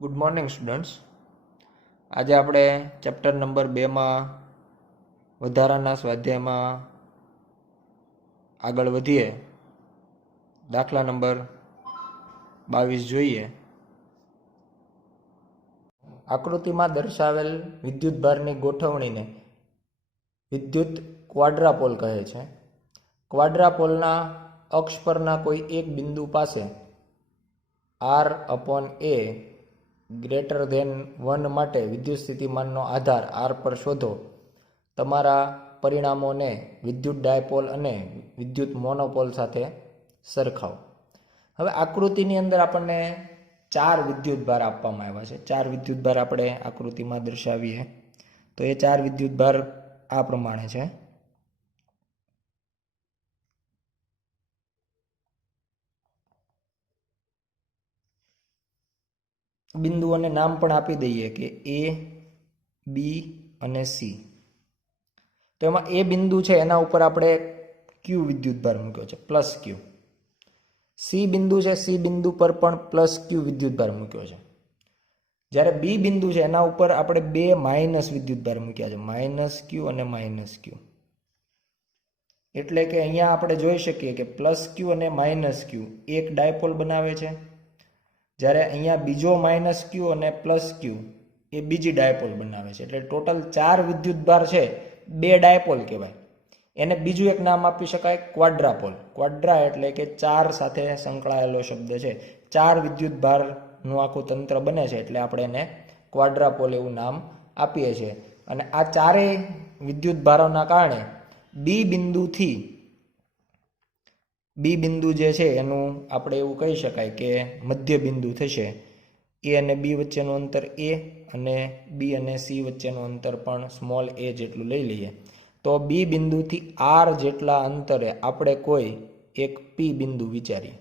Good morning students. આજે આપણે chapter number 2માં વધારાના સ્વાધ્યાયમાં આગળ વધીએ. દાખલા નંબર 22 જોઈએ. આકૃતિમાં દર્શાવેલ વિદ્યુતભારની ગોઠવણીને વિદ્યુત ક્વાડ્રાપોલ કહે છે. ક્વાડ્રાપોલના અક્ષ પરના કોઈ એક બિંદુ પાસે R/A ગ્રેટર ધેન 1 માટે વિદ્યુત સ્થિતિમાનનો આધાર R પર શોધો. તમારા પરિણામોને વિદ્યુત ડાયપોલ અને વિદ્યુત મોનોપોલ સાથે સરખાવો. હવે આકૃતિની અંદર આપણને 4 વિદ્યુતભાર આપવામાં આવ્યા છે. 4 વિદ્યુતભાર આપણે આકૃતિમાં દર્શાવીએ તો એ 4 વિદ્યુતભાર આ પ્રમાણે છે. બિંદુઓને નામ પણ આપી દઈએ કે A, B અને C. તો એમાં એ બિંદુ છે એના ઉપર આપણે Q વિદ્યુતભાર મૂક્યો છે, પ્લસ Q. C બિંદુ છે, C બિંદુ પર પણ પ્લસ Q વિદ્યુતભાર મૂક્યો છે. જ્યારે B બિંદુ છે એના ઉપર આપણે 2 માઇનસ વિદ્યુતભાર મૂક્યા છે, માઇનસ Q અને માઇનસ Q. એટલે કે અહીંયા આપણે જોઈ શકીએ કે પ્લસ Q અને માઇનસ Q એક ડાયપોલ બનાવે છે, જ્યારે અહીંયા બીજો માઇનસ Q અને પ્લસ Q એ બીજી ડાયપોલ બનાવે છે. એટલે ટોટલ 4 વિદ્યુતભાર છે, 2 ડાયપોલ કહેવાય. એને બીજું એક નામ આપી શકાય ક્વાડ્રાપોલ. ક્વાડ્રા એટલે કે 4 સાથે સંકળાયેલો શબ્દ છે. 4 વિદ્યુતભારનું આખું તંત્ર બને છે, એટલે આપણે એને ક્વાડ્રાપોલ એવું નામ આપીએ છીએ. અને આ ચારેય વિદ્યુતભારોના કારણે બી બિંદુ જે છે એનું આપણે એવું કહી શકાય કે મધ્ય બિંદુ થશે. A અને B વચ્ચેનું અંતર A અને B અને C વચ્ચેનું અંતર પણ સ્મોલ a જેટલું લઈ લઈએ તો B બિંદુથી R જેટલા અંતરે આપણે કોઈ એક P બિંદુ વિચારીએ.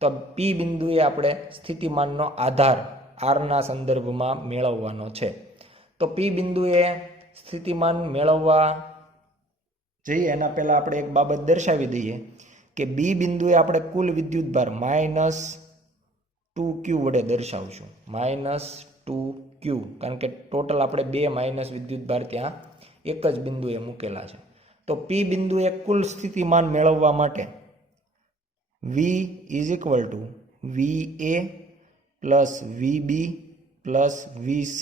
તો P બિંદુએ આપણે સ્થિતિમાનનો આધાર Rના સંદર્ભમાં મેળવવાનો છે. તો P બિંદુએ સ્થિતિમાન મેળવવા જઈએ એના પહેલાં આપણે એક બાબત દર્શાવી દઈએ કે B બિંદુએ આપણે કુલ વિદ્યુતભાર -2Q વડે દર્શાવશું. -2Q, કારણ કે ટોટલ આપણે 2 માઇનસ વિદ્યુતભાર ત્યાં એક જ બિંદુએ મૂકેલા છે. તો P બિંદુએ કુલ સ્થિતિમાન મેળવવા માટે V = VA plus VB plus VC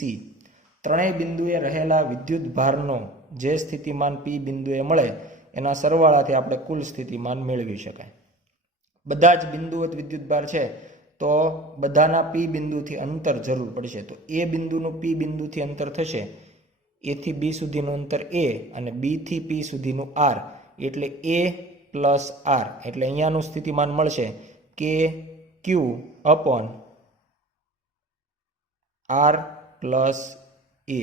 ત્રણેય બિંદુએ રહેલા વિદ્યુતભારનો જે સ્થિતિમાન P બિંદુએ મળે એના સરવાળાથી આપણે કુલ સ્થિતિમાન મેળવી શકાય. બધા જ બિંદુવત વિદ્યુતભાર છે તો બધાના P બિંદુથી અંતર જરૂર પડશે. તો A બિંદુનું P બિંદુથી અંતર થશે A થી B સુધીનું અંતર A અને B થી P સુધીનું R, એટલે A પ્લસ R. એટલે અહીંયાનું સ્થિતિમાન મળશે KQ upon R plus A.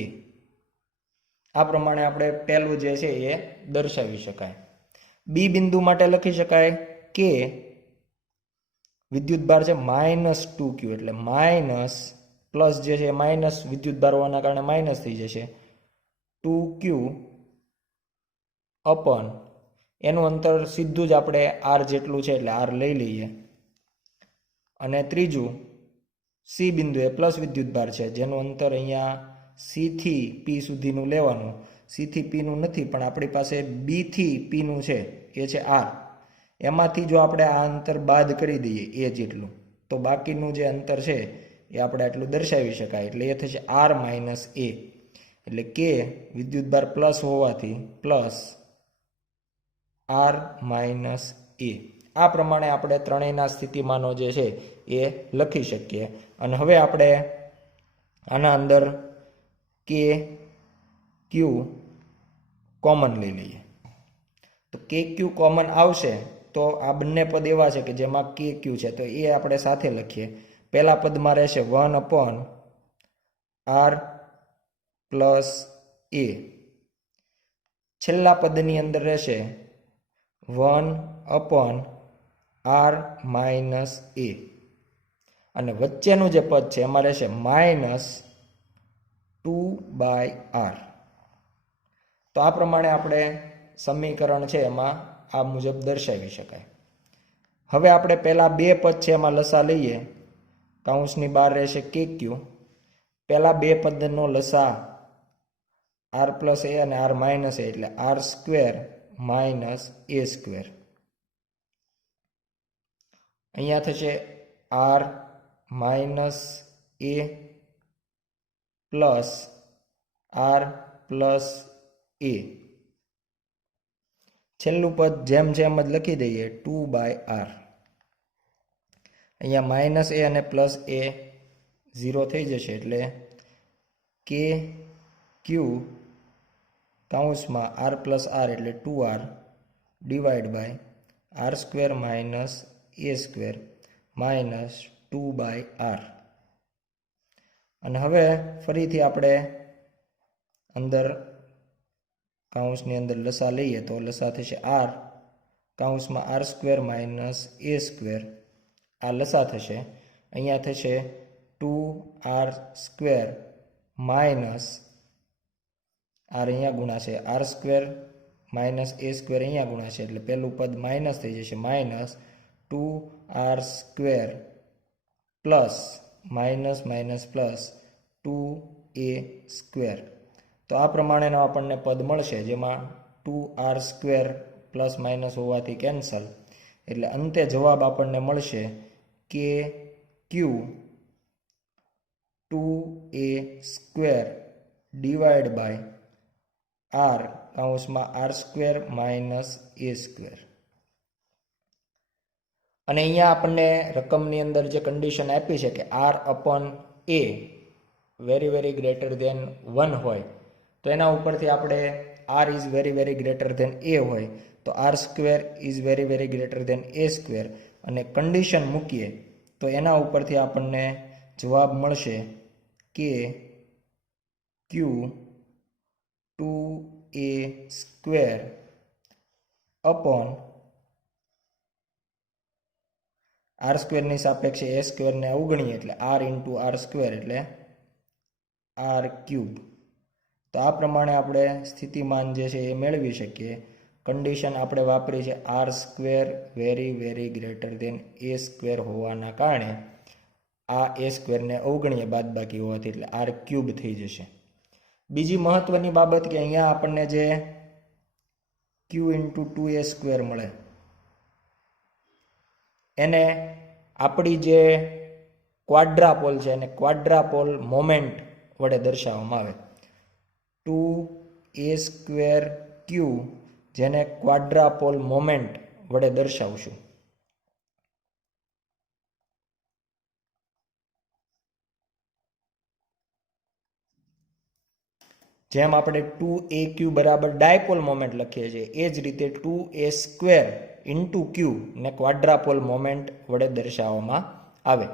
આ પ્રમાણે આપણે પહેલું જે છે એ દર્શાવી શકાય. બી બિંદુ માટે લખી શકાય કે વિદ્યુતભાર છે -2Q, એટલે માઇનસ પ્લસ જે છે માઇનસ વિદ્યુતભાર હોવાના કારણે માઇનસ થઈ જશે 2Q અપોન એનું અંતર સીધું જ આપણે R જેટલું છે એટલે R લઈ લઈએ. અને ત્રીજું C બિંદુએ પ્લસ વિદ્યુતભાર છે જેનું અંતર અહીંયા C થી P સુધીનું લેવાનું. C થી P નું નથી, પણ આપણી પાસે B થી P નું છે, એ છે R. એમાંથી જો આપણે આ અંતર બાદ કરી દઈએ A જેટલું તો બાકીનું જે અંતર છે એ આપણે આટલું દર્શાવી શકાય. એટલે એ થશે R માઇનસ A. એટલે કે વિદ્યુતભાર પ્લસ હોવાથી પ્લસ R માઇનસ A. આ પ્રમાણે આપણે ત્રણેયના સ્થિતિમાનો જે છે એ લખી શકીએ. અને હવે આપણે આના અંદર KQ કોમન લઈ લઈએ. તો KQ કોમન આવશે તો આ બંને પદ એવા છે કે જેમાં KQ છે તો એ આપણે સાથે લખીએ. પહેલા પદમાં રહેશે 1 અપોન R પ્લસ A. છેલ્લા પદની અંદર રહેશે 1 અપોન R માઇનસ A. અને વચ્ચેનું જે પદ છે એમાં રહેશે -2/R. તો આ પ્રમાણે આપણે સમીકરણ છે એમાં આ મુજબ દર્શાવી શકાય. હવે આપણે પહેલા બે પદ છે એમાં લસા લઈએ. કૌંસની બહાર રહેશે KQ પહેલા બે પદનો લસા આર પ્લસ એ અને આર માઇનસ એ એટલે R square minus a square. અહીંયા થશે આર માઇનસ એ પ્લસ આર પ્લસ એ. છેલ્લું પદ જેમ જેમ જ લખી દઈએ 2/r. અહીંયા માઇનસ એ અને પ્લસ એ 0 થઈ જશે એટલે કે ક્યુ કૌંસમાં આર પ્લસ આર એટલે 2r divide by r square minus a square minus 2/r. અને હવે ફરીથી આપણે અંદર કૌંસની અંદર લસા લઈએ તો લસા થશે આર કૌંસમાં r square minus a square. આ લસા થશે. અહીંયા થશે 2r સ્ક્વેર માઇનસ આર અહીંયા ગુણાશે r square minus a square અહીંયા ગુણાશે એટલે પહેલું પદ માઇનસ થઈ જશે minus 2r square plus minus minus plus 2a square. તો આ પ્રમાણેનો આપણને પદ મળશે જેમાં 2r સ્ક્વેર પ્લસ માઇનસ હોવાથી કેન્સલ એટલે અંતે જવાબ આપણને મળશે કે ક્યુ 2a square divide by r કૌંસમાં r square minus a square. અને અહીંયા આપણને રકમની અંદર જે કન્ડિશન આપી છે કે R upon A very very greater than 1 હોય તો એના ઉપરથી આપણે R is very greater than A હોય તો R square is very greater than A square અને કન્ડિશન મૂકીએ તો એના ઉપરથી આપણને જવાબ મળશે કે ક્યુ 2a સ્ક્વેર અપોન આર સ્ક્વેરની સાપેક્ષે એ સ્ક્વેરને અવગણીએ એટલે આર ઇન્ટુ આર સ્ક્વેર એટલે આર ક્યુબ. તો આ પ્રમાણે આપણે સ્થિતિમાન જે છે એ મેળવી શકીએ. કન્ડિશન આપણે વાપરી છે R square very greater than A square હોવાના કારણે આ એ સ્ક્વેરને અવગણીએ બાદબાકી હોવાથી એટલે આર ક્યુબ થઈ જશે. બીજી મહત્વની બાબત કે અહીંયા આપણને જે ક્યુ ઇન્ટુ 2a સ્ક્વેર મળે એને આપણી જે ક્વાડ્રાપોલ છે એને ક્વાડ્રાપોલ મોમેન્ટ વડે દર્શાવવામાં આવે. 2a સ્ક્વેર ક્યુ જેને ક્વાડ્રાપોલ મોમેન્ટ વડે દર્શાવશું. જેમ આપણે 2a ક્યુ બરાબર ડાયપોલ મોમેન્ટ લખીએ છીએ એ જ રીતે 2a સ્ક્વેર ઇન્ટુ ક્યુ ને ક્વાડ્રાપોલ મોમેન્ટ વડે દર્શાવવામાં આવે.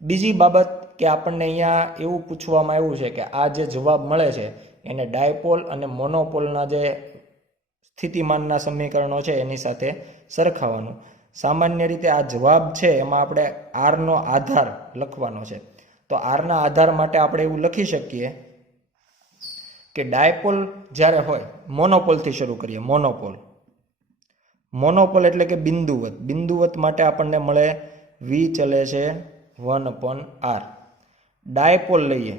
બીજી બાબત કે આપણને અહીંયા એવું પૂછવામાં આવ્યું છે કે આ જે જવાબ મળે છે એને ડાયપોલ અને મોનોપોલના જે સ્થિતિમાનના સમીકરણો છે એની સાથે સરખાવવાનું. સામાન્ય રીતે આ જવાબ છે એમાં આપણે આરનો આધાર લખવાનો છે. તો આરના આધાર માટે આપણે એવું લખી શકીએ કે ડાયપોલ જ્યારે હોય મોનોપોલથી શરૂ કરીએ. મોનોપોલ એટલે કે બિંદુવત માટે આપણને મળે વી ચલે છે 1/r. ડાયપોલ લઈએ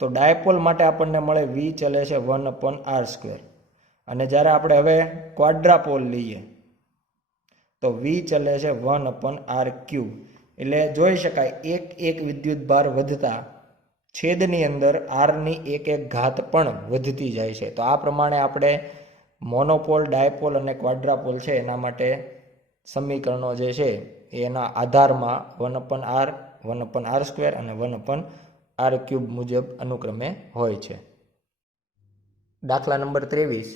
તો ડાયપોલ માટે આપણને મળે વી ચલે છે 1/r સ્ક્વેર. અને જ્યારે આપણે હવે ક્વાડ્રાપોલ લઈએ તો વી ચલે છે 1/r ક્યુબ. એટલે જોઈ શકાય એક વિદ્યુત ભાર વધતા છેદની અંદર આરની એક ઘાત પણ વધતી જાય છે. તો આ પ્રમાણે આપણે મોનોપોલ, ડાયપોલ અને ક્વાડ્રાપોલ છે એના માટે સમીકરણો જે છે એના આધારમાં 1/r, 1/r સ્ક્વેર અને 1/r ક્યુબ મુજબ અનુક્રમે હોય છે. દાખલા નંબર 23.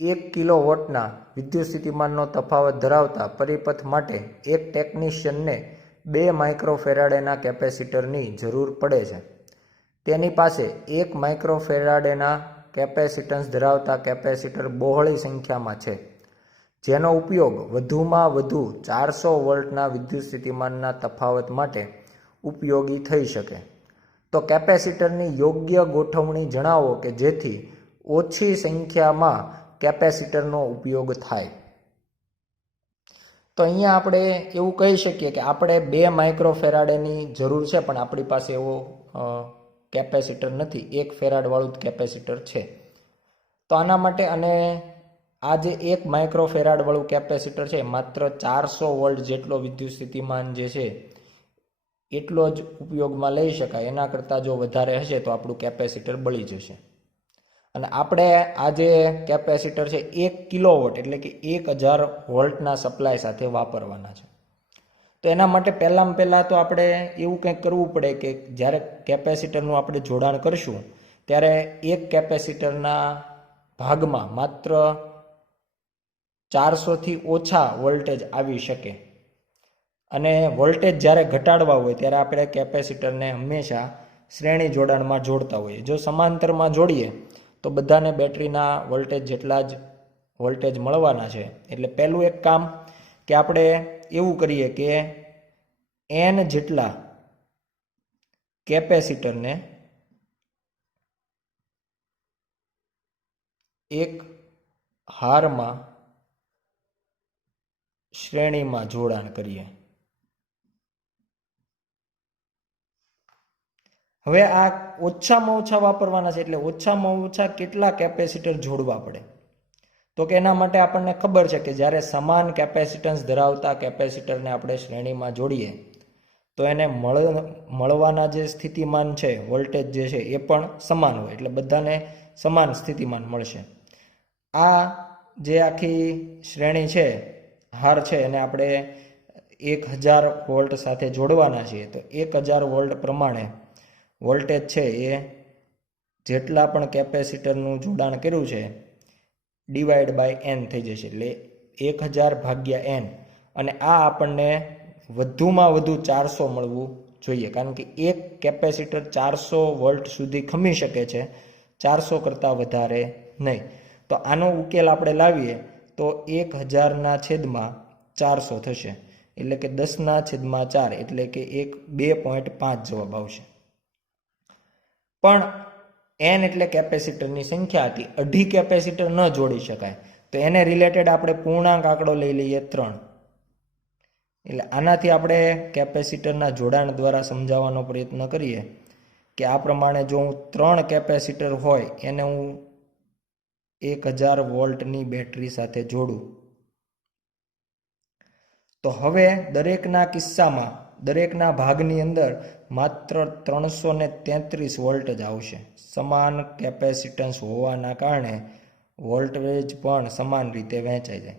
1 કિલોવોટના વિદ્યુત સ્થિતિમાનનો તફાવત ધરાવતા પરિપથ માટે એક ટેકનિશિયનને 2 માઇક્રોફેરાડેના કેપેસિટરની જરૂર પડે છે. તેની પાસે 1 માઇક્રોફેરાડેના કેપેસિટન્સ ધરાવતા કેપેસિટર બહોળી સંખ્યામાં છે જેનો ઉપયોગ વધુમાં વધુ 400 વોલ્ટના વિદ્યુત સ્થિતિમાનના તફાવત માટે ઉપયોગી થઈ શકે. તો કેપેસિટરની યોગ્ય ગોઠવણી જણાવો કે જેથી ઓછી સંખ્યામાં કેપેસિટરનો ઉપયોગ થાય. તો અહીંયા આપણે એવું કહી શકીએ કે આપણે 2 માઇક્રોફેરાડેની જરૂર છે પણ આપણી પાસે એવો કેપેસિટર નથી, 1 ફેરાડવાળું જ કેપેસિટર છે. તો આના માટે અને આ જે 1 માઇક્રોફેરાડવાળું કેપેસિટર છે માત્ર 400 વોલ્ટ જેટલો વિદ્યુત સ્થિતિમાન જે છે એટલો જ ઉપયોગમાં લઈ શકાય. એના કરતાં જો વધારે હશે તો આપણું કેપેસિટર બળી જશે. અને આપણે આ જે કેપેસિટર છે 1 કિલોવોટ એટલે કે 1000 વોલ્ટના સપ્લાય સાથે વાપરવાના છે. તો એના માટે પહેલાં તો આપણે એવું કંઈક કરવું પડે કે જ્યારે કેપેસિટરનું આપણે જોડાણ કરશું ત્યારે એક કેપેસિટરના ભાગમાં માત્ર 400થી ઓછા વોલ્ટેજ આવી શકે. અને વોલ્ટેજ જ્યારે ઘટાડવા હોય ત્યારે આપણે કેપેસિટરને હંમેશા શ્રેણી જોડાણમાં જોડતા હોઈએ. જો સમાંતરમાં જોડીએ તો બધાને બેટરીના વોલ્ટેજ જેટલા જ વોલ્ટેજ મળવાના છે. એટલે પહેલું એક કામ કે આપણે એવું કરીએ કે n જેટલા કેપેસિટરને એક હારમાં શ્રેણીમાં જોડાણ કરીએ. હવે આ ઓછામાં ઓછા વાપરવાના છે એટલે ઓછામાં ઓછા કેટલા કેપેસિટર જોડવા પડે? તો કે એના માટે આપણને ખબર છે કે જ્યારે સમાન કેપેસિટન્સ ધરાવતા કેપેસિટરને આપણે શ્રેણીમાં જોડીએ તો એને મળવાના જે સ્થિતિમાન છે, વોલ્ટેજ જે છે એ પણ સમાન હોય. એટલે બધાને સમાન સ્થિતિમાન મળશે. આ જે આખી શ્રેણી છે, હાર છે, એને આપણે 1000 વોલ્ટ સાથે જોડવાના છીએ. તો 1000 વોલ્ટ પ્રમાણે વોલ્ટેજ છે એ જેટલા પણ કેપેસિટરનું જોડાણ કર્યું છે ડિવાઈડ બાય n થઈ જશે. એટલે 1000 ભાગ્યા n. અને આ આપણને વધુમાં વધુ 400 મળવું જોઈએ, કારણ કે એક કેપેસિટર 400 વોલ્ટ સુધી ખમી શકે છે, 400 કરતાં વધારે નહીં. તો આનો ઉકેલ આપણે લાવીએ તો 1000/400 થશે. એટલે કે 10/4 એટલે કે 2.5 જવાબ આવશે. પણ n એટલે કેપેસિટરની સંખ્યા હતી, અઢી કેપેસિટર ન જોડી શકાય. તો એને રિલેટેડ આપણે પૂર્ણાંક આંકડો લઈ લઈએ 3. એટલે આનાથી આપણે કેપેસિટરના જોડાણ દ્વારા સમજાવવાનો પ્રયત્ન કરીએ કે આ પ્રમાણે જો હું 3 કેપેસિટર હોય એને હું 1000 વોલ્ટની બેટરી સાથે જોડું તો હવે દરેકના કિસ્સામાં દરેકના ભાગની અંદર માત્ર 333 વોલ્ટ જ આવશે. સમાન કેપેસિટન્સ હોવાના કારણે વોલ્ટેજ પણ સમાન રીતે વહેંચાઈ જાય.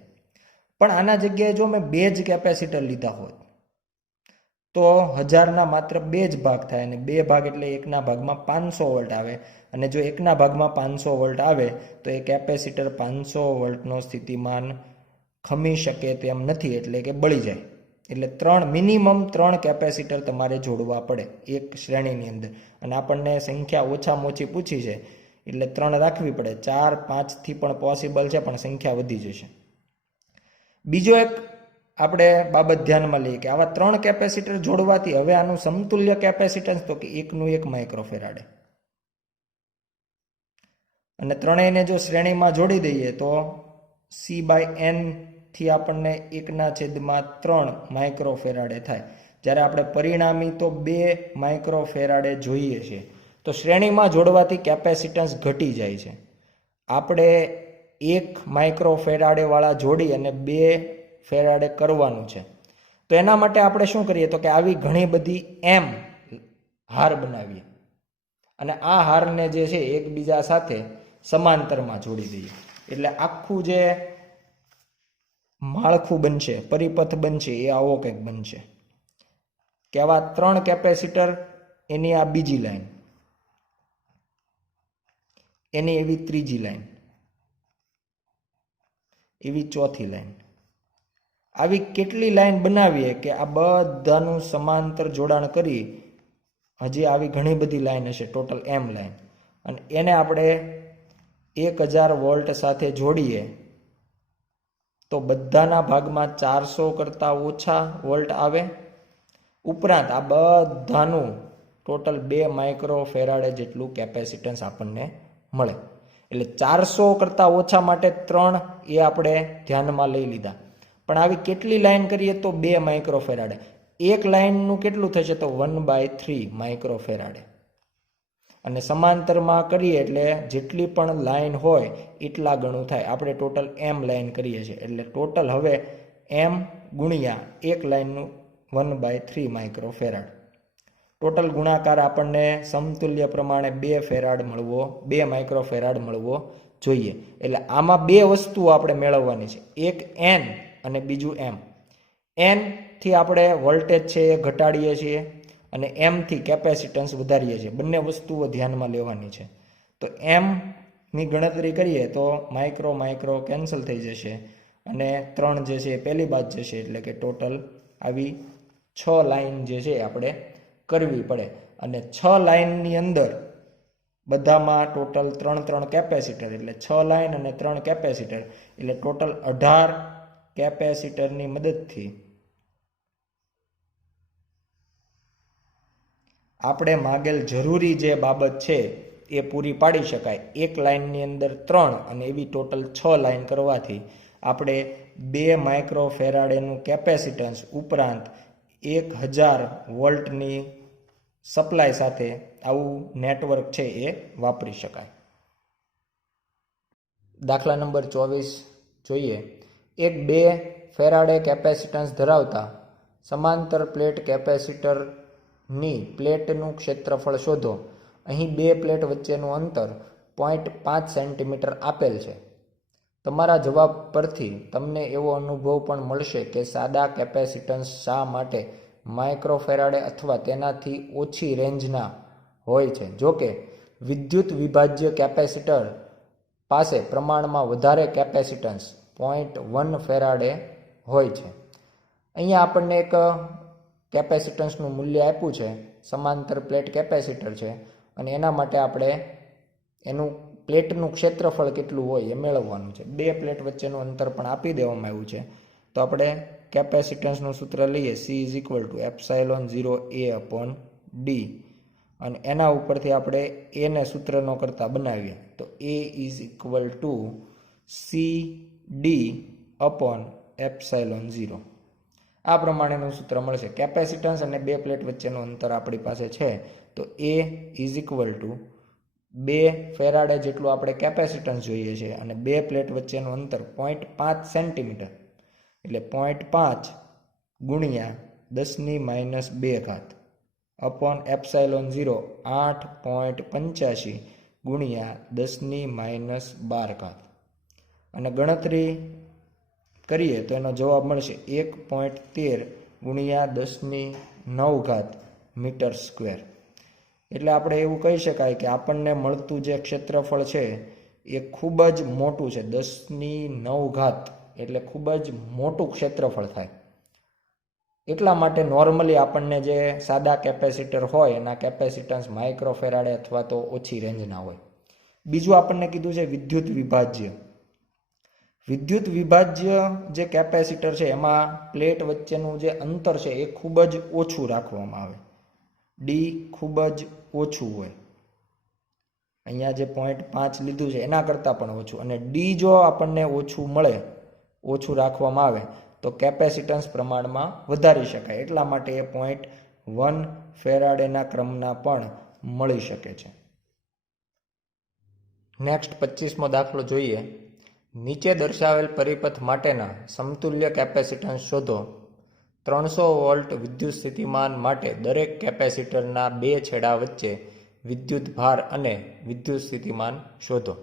પણ આના જગ્યાએ જો મેં 2 જ કેપેસિટર લીધા હોત તો 1000ના માત્ર 2 જ ભાગ થાય અને 2 ભાગ એટલે એકના ભાગમાં 500 વોલ્ટ આવે. અને જો એકના ભાગમાં 500 વોલ્ટ આવે તો એ કેપેસિટર 500 વોલ્ટનો સ્થિતિમાન ખમી શકે તેમ નથી, એટલે કે બળી જાય. એટલે મિનિમમ 3 કેપેસિટર તમારે જોડવા પડે એક શ્રેણીની અંદર. અને આપણને સંખ્યા ઓછામાં ઓછી પૂછી છે એટલે 3 રાખવી પડે. 4, 5થી પણ પોસિબલ છે, પણ સંખ્યા વધી જશે. બીજો એક આપણે બાબત ધ્યાનમાં લઈએ કે આવા 3 કેપેસિટર જોડવાથી હવે આનું સમતુલ્ય કેપેસિટન્સ તો કે 1 માઇક્રોફેરાડે. અને ત્રણેયને જો શ્રેણીમાં જોડી દઈએ તો C/n થી આપણને 1/3 માઇક્રોફેરાડે થાય. જ્યારે આપણે પરિણામી તો 2 માઇક્રોફેરાડે જોઈએ છે. તો શ્રેણીમાં જોડવાથી કેપેસિટન્સ ઘટી જાય છે. આપણે 1 માઇક્રોફેરાડે વાળા જોડી અને 2 ફેરાડે કરવાનું છે. તો એના માટે આપણે શું કરીએ તો કે આવી ઘણી બધી m હાર બનાવીએ અને આ હારને જે છે એકબીજા સાથે સમાંતરમાં જોડી દઈએ. એટલે આખું જે માળખું બનશે, પરિપથ બનશે, એ આવો કંઈક બનશે કે આવા 3 કેપેસિટર, એની આ બીજી લાઈન, એની એવી ત્રીજી લાઈન, એવી ચોથી લાઈન, આવી કેટલી લાઈન બનાવીએ કે આ બધાનું સમાંતર જોડાણ કરી હજી આવી ઘણી બધી લાઈન હશે, ટોટલ m લાઈન. અને એને આપણે 1000 વોલ્ટ સાથે જોડીએ તો બધાના ભાગમાં 400 કરતાં ઓછા વોલ્ટ આવે. ઉપરાંત આ બધાનું ટોટલ 2 માઇક્રોફેરાડે જેટલું કેપેસિટન્સ આપણને મળે. એટલે 400 કરતાં ઓછા માટે 3 એ આપણે ધ્યાનમાં લઈ લીધા. પણ આવી કેટલી લાઈન કરીએ તો 2 માઇક્રોફેરાડે. એક લાઈનનું કેટલું થશે તો 1/3 માઇક્રોફેરાડે. અને સમાંતરમાં કરીએ એટલે જેટલી પણ લાઈન હોય એટલા ગણું થાય. આપણે ટોટલ એમ લાઈન કરીએ છીએ એટલે ટોટલ હવે એમ ગુણ્યા એક લાઈનનું 1/3 માઇક્રોફેરાડ. ટોટલ ગુણાકાર આપણને સમતુલ્ય પ્રમાણે 2 ફેરાડ મળવો 2 માઇક્રોફેરાડ મળવો જોઈએ. એટલે આમાં બે વસ્તુઓ આપણે મેળવવાની છે, એક એન અને બીજું એમ. એન થી આપણે વોલ્ટેજ છે એ ઘટાડીએ છીએ અને એમથી કેપેસિટન્સ વધારીએ છીએ. બંને વસ્તુઓ ધ્યાનમાં લેવાની છે. તો એમની ગણતરી કરીએ તો માઇક્રો માઇક્રો કેન્સલ થઈ જશે અને 3 જે છે એ પહેલી બાદ જશે. એટલે કે ટોટલ આવી 6 લાઈન જે છે આપણે કરવી પડે. અને 6 લાઈનની અંદર બધામાં ટોટલ 3 કેપેસિટર એટલે 6 લાઈન અને 3 કેપેસિટર એટલે ટોટલ 18 કેપેસિટરની મદદથી આપણે માગેલ જરૂરી જે બાબત છે એ પૂરી પાડી શકાય. એક લાઈનની અંદર 3 અને એવી ટોટલ 6 લાઈન કરવાથી આપણે 2 માઇક્રોફેરાડેનું કેપેસિટન્સ ઉપરાંત 1000 વોલ્ટની સપ્લાય સાથે આવું નેટવર્ક છે એ વાપરી શકાય. દાખલા નંબર 24 જોઈએ. એક 2 ફેરાડે કેપેસિટન્સ ધરાવતા સમાંતર પ્લેટ કેપેસિટરની પ્લેટનું ક્ષેત્રફળ શોધો. અહીં 2 પ્લેટ વચ્ચેનું અંતર 0.5 સેન્ટીમીટર આપેલ છે. તમારા જવાબ પરથી તમને એવો અનુભવ પણ મળશે કે સાદા કેપેસિટન્સ શા માટે માઇક્રોફેરાડે અથવા તેનાથી ઓછી રેન્જના હોય છે. જોકે વિદ્યુત વિભાજ્ય કેપેસિટર પાસે પ્રમાણમાં વધારે કેપેસિટન્સ 0.1 ફેરાડે હોય છે. અહીંયા આપણને એક કેપેસિટન્સનું મૂલ્ય આપ્યું છે, સમાંતર પ્લેટ કેપેસિટર છે અને એના માટે આપણે એનું પ્લેટનું ક્ષેત્રફળ કેટલું હોય એ મેળવવાનું છે. 2 પ્લેટ વચ્ચેનું અંતર પણ આપી દેવામાં આવ્યું છે. તો આપણે કેપેસિટન્સનું સૂત્ર લઈએ, C = ε0A/d અને એના ઉપરથી આપણે એને સૂત્રનો કરતા બનાવીએ તો A = CD/ε0. આ પ્રમાણેનું સૂત્ર મળશે. કેપેસિટન્સ અને 2 પ્લેટ વચ્ચેનું અંતર આપણી પાસે છે તો A = 2 ફેરાડે જેટલું આપણે કેપેસિટન્સ જોઈએ છે અને 2 પ્લેટ વચ્ચેનું અંતર 0.5 સેન્ટીમીટર એટલે 0.5 ગુણ્યા 10⁻² અપોન ε0 8.85 ગુણ્યા 10⁻12 અને ગણતરી કરીએ તો એનો જવાબ મળશે 1.13 ગુણ્યા 10⁹ મીટર સ્ક્વેર. એટલે આપણે એવું કહી શકાય કે આપણને મળતું જે ક્ષેત્રફળ છે એ ખૂબ જ મોટું છે. 10⁹ એટલે ખૂબ જ મોટું ક્ષેત્રફળ થાય. એટલા માટે નોર્મલી આપણને જે સાદા કેપેસિટર હોય એના કેપેસિટન્સ માઇક્રોફેરાડે અથવા તો ઓછી રેન્જના હોય. બીજું આપણને કીધું છે વિદ્યુત વિભાજ્ય. વિદ્યુત વિભાજ્ય જે કેપેસિટર છે એમાં પ્લેટ વચ્ચેનું જે અંતર છે એ ખૂબ જ ઓછું રાખવામાં આવે. D ખૂબ જ ઓછું હોય. અહીંયા જે 0.5 લીધું છે એના કરતાં પણ ઓછું. અને D જો આપણને ઓછું મળે, ઓછું રાખવામાં આવે તો કેપેસિટન્સ પ્રમાણમાં વધારી શકાય. એટલા માટે એ 0.1 ફેરાડેના ક્રમના પણ મળી શકે છે. નેક્સ્ટ 25મો દાખલો જોઈએ. નીચે દર્શાવેલ પરિપથ માટેના સમતુલ્ય કેપેસિટન્સ શોધો. 300 વોલ્ટ વિદ્યુત સ્થિતિમાન માટે દરેક કેપેસિટરના 2 છેડા વચ્ચે વિદ્યુત ભાર અને વિદ્યુત સ્થિતિમાન શોધો.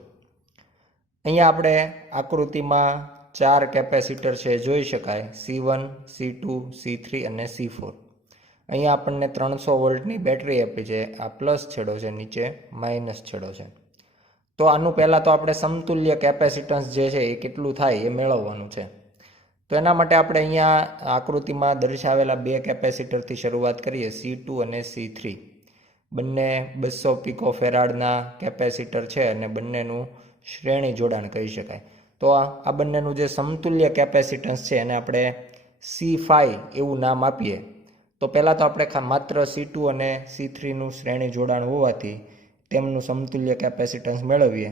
અહીંયા આપણે આકૃતિમાં 4 કેપેસિટર છે જોઈ શકાય, C1, C2, C3 અને C4. અહીંયા આપણને 300 વોલ્ટની બેટરી આપી છે. આ પ્લસ છેડો છે, નીચે માઇનસ છેડો છે. તો આનું પહેલાં તો આપણે સમતુલ્ય કેપેસિટન્સ જે છે એ કેટલું થાય એ મેળવવાનું છે. તો એના માટે આપણે અહીંયા આકૃતિમાં દર્શાવેલા 2 કેપેસિટરથી શરૂઆત કરીએ, C2 અને C3. બંને 200 પિકો ફેરાડના કેપેસિટર છે અને બંનેનું શ્રેણી જોડાણ કહી શકાય. તો આ બંનેનું જે સમતુલ્ય કેપેસિટન્સ છે એને આપણે C5 એવું નામ આપીએ. તો પહેલાં તો આપણે માત્ર C2 અને C3નું શ્રેણી જોડાણ હોવાથી તેમનું સમતુલ્ય કેપેસિટન્સ મેળવીએ.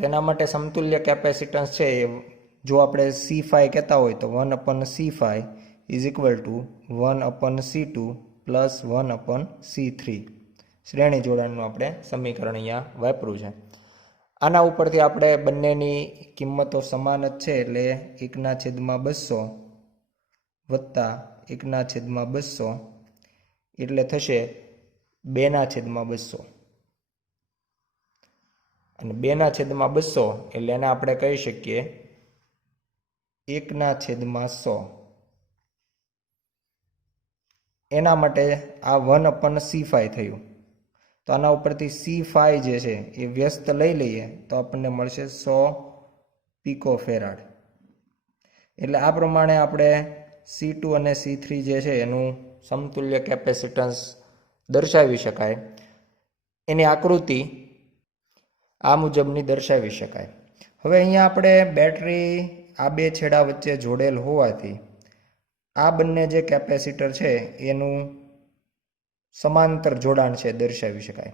તો એના માટે સમતુલ્ય કેપેસિટન્સ છે એ જો આપણે C5 કહેતા હોય તો 1/C5 is equal two 1/C2 plus 1/C3 શ્રેણી જોડાણનું આપણે સમીકરણ અહીંયા વાપર્યું છે. આના ઉપરથી આપણે બંનેની કિંમતો સમાન જ છે એટલે 1/200 વત્તા 1/200 એટલે થશે 2/200 અને 2/200 એટલે એને આપણે કહી શકીએ 1/100. એના માટે આ 1/C5 થયું. તો આના ઉપરથી C5 જે છે એ વ્યસ્ત લઈ લઈએ તો આપણને મળશે 100 પિકોફેરાડ. એટલે આ પ્રમાણે આપણે C2 અને C3 જે છે એનું સમતુલ્ય કેપેસિટન્સ દર્શાવી શકાય. એની આકૃતિ આ મુજબની દર્શાવી શકાય. હવે અહીંયા આપણે બેટરી આ બે છેડા વચ્ચે જોડેલ હોવાથી આ બંને જે કેપેસિટર છે એનું સમાંતર જોડાણ છે દર્શાવી શકાય.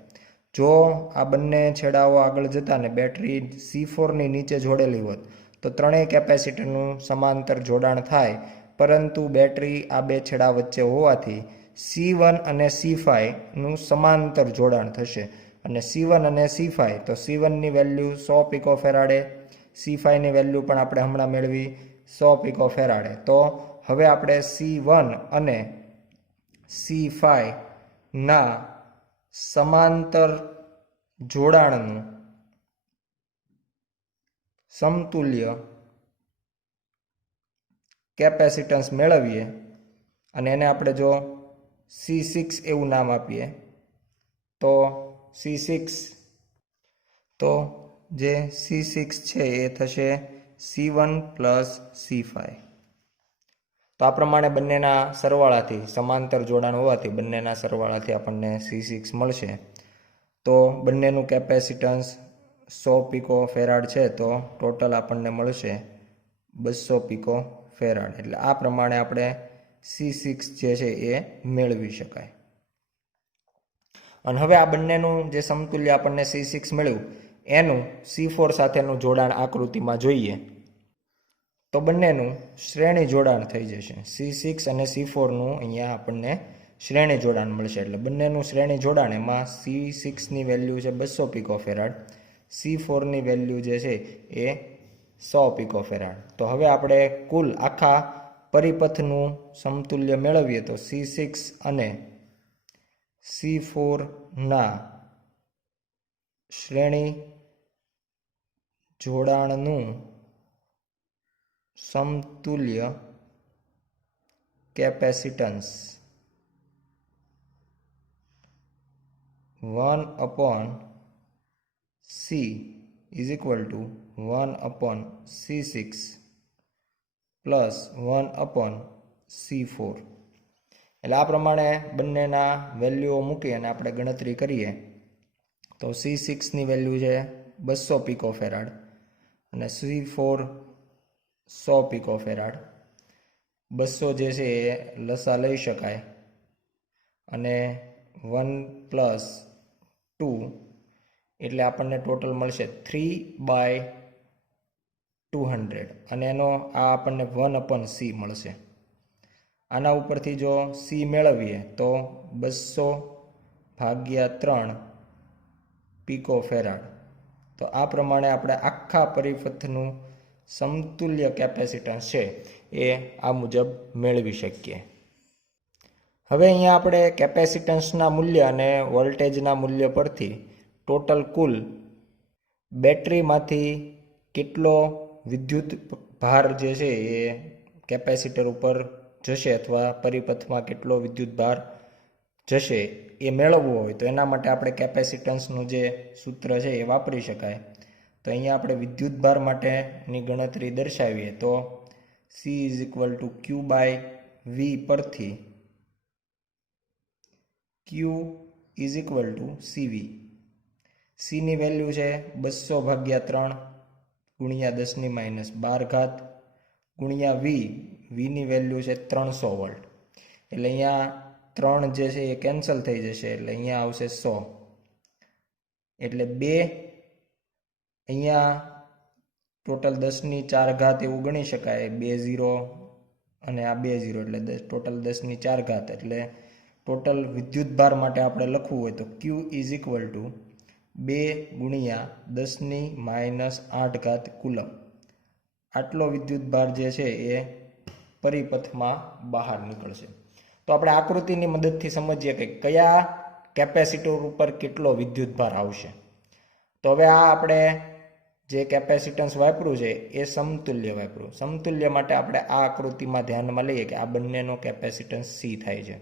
જો આ બંને છેડાઓ આગળ જતા ને બેટરી C4ની નીચે જોડેલી હોત તો ત્રણેય કેપેસિટરનું સમાંતર જોડાણ થાય, પરંતુ બેટરી આ બે છેડા વચ્ચે હોવાથી C1 અને C5 નું સમાંતર જોડાણ થશે. અને C1 અને C5 તો C1ની વેલ્યુ 100 પિકોફેરાડે, C5ની વેલ્યુ પણ આપણે હમણાં મેળવી 100 પિકોફેરાડે. તો હવે આપણે C1 અને C5 ના સમાંતર જોડાણનું સમતુલ્ય કેપેસિટન્સ મેળવીએ અને એને આપણે જો C6 એવું નામ આપીએ તો જે C6 છે એ થશે C1 પ્લસ C5. તો આ પ્રમાણે બંનેના સરવાળાથી સમાંતર જોડાણ હોવાથી બંનેના સરવાળાથી આપણને C6 મળશે. તો બંનેનું કેપેસિટન્સ 100 પિકોફેરાડ છે તો ટોટલ આપણને મળશે 200 પિકોફેરાડ. એટલે આ પ્રમાણે આપણે C6 જે છે એ મેળવી શકાય. અને હવે આ બંનેનું જે સમતુલ્ય આપણને C6 મળ્યું એનું C4 સાથેનું જોડાણ આકૃતિમાં જોઈએ તો બંનેનું શ્રેણી જોડાણ થઈ જશે. C6 અને C4નું અહીંયા આપણને શ્રેણી જોડાણ મળશે. એટલે બંનેનું શ્રેણી જોડાણ એમાં C6ની વેલ્યુ છે 200 પિકોફેરાડ, C4ની વેલ્યુ જે છે એ 100 પિકોફેરાડ. તો હવે આપણે કુલ આખા પરિપથનું સમતુલ્ય મેળવીએ તો C6 અને C4ના શ્રેણી જોડાણનું સમતુલ્ય capacitance 1/C is equal to 1/C6 plus 1/C4. એટલે આ પ્રમાણે બંનેના વેલ્યુઓ મૂકી અને આપણે ગણતરી કરીએ તો C6ની વેલ્યુ છે 200 પિકોફેરાડ અને C4 100 પિકોફેરાડ. 200 જે છે એ લસા લઈ શકાય અને 1+2 એટલે આપણને ટોટલ મળશે 3/200 અને એનો આ આપણને 1/C મળશે. આના ઉપરથી જો C મેળવીએ તો 200/3 પિકોફેરાડ. તો આ પ્રમાણે આપણે આખા પરિપથનું સમતુલ્ય કેપેસિટન્સ છે એ આ મુજબ મેળવી શકીએ. હવે અહીંયા આપણે કેપેસિટન્સના મૂલ્ય અને વોલ્ટેજના મૂલ્ય પરથી ટોટલ કુલ બેટરીમાંથી કેટલો વિદ્યુત ભાર જે છે એ કેપેસિટર ઉપર જશે અથવા પરિપથમાં કેટલો વિદ્યુત ભાર જશે એ મેળવવું હોય તો એના માટે આપણે કેપેસિટન્સનું જે સૂત્ર છે એ વાપરી શકાય. તો અહીંયા આપણે વિદ્યુત ભાર માટેની ગણતરી દર્શાવીએ તો C is equal two Q/V પરથી Q is equal to CV. Cની વેલ્યુ છે 200/3 ગુણ્યા 10⁻12 ગુણ્યા Vની વેલ્યુ છે 300 વોલ્ટ. એટલે અહીંયા 3 જે છે એ કેન્સલ થઈ જશે એટલે અહીંયા આવશે 100. એટલે 2 અહીંયા ટોટલ 10⁴ એવું ગણી શકાય. 2 0 અને આ 2 0 એટલે ટોટલ 10⁴ એટલે ટોટલ વિદ્યુતભાર માટે આપણે લખવું હોય તો Q is equal two 2 × 10⁻⁸ coulomb. આટલો વિદ્યુતભાર જે છે એ પરિપથમાં બહાર નીકળશે. તો આપણે આકૃતિની મદદથી સમજીએ કે કયા કેપેસિટર ઉપર કેટલો વિદ્યુતભાર આવશે. તો હવે આ આપણે જે કેપેસિટન્સ વાપર્યું છે એ સમતુલ્ય વાપર્યું. સમતુલ્ય માટે આપણે આ આકૃતિમાં ધ્યાનમાં લઈએ કે આ બંનેનો કેપેસિટન્સ C થાય છે.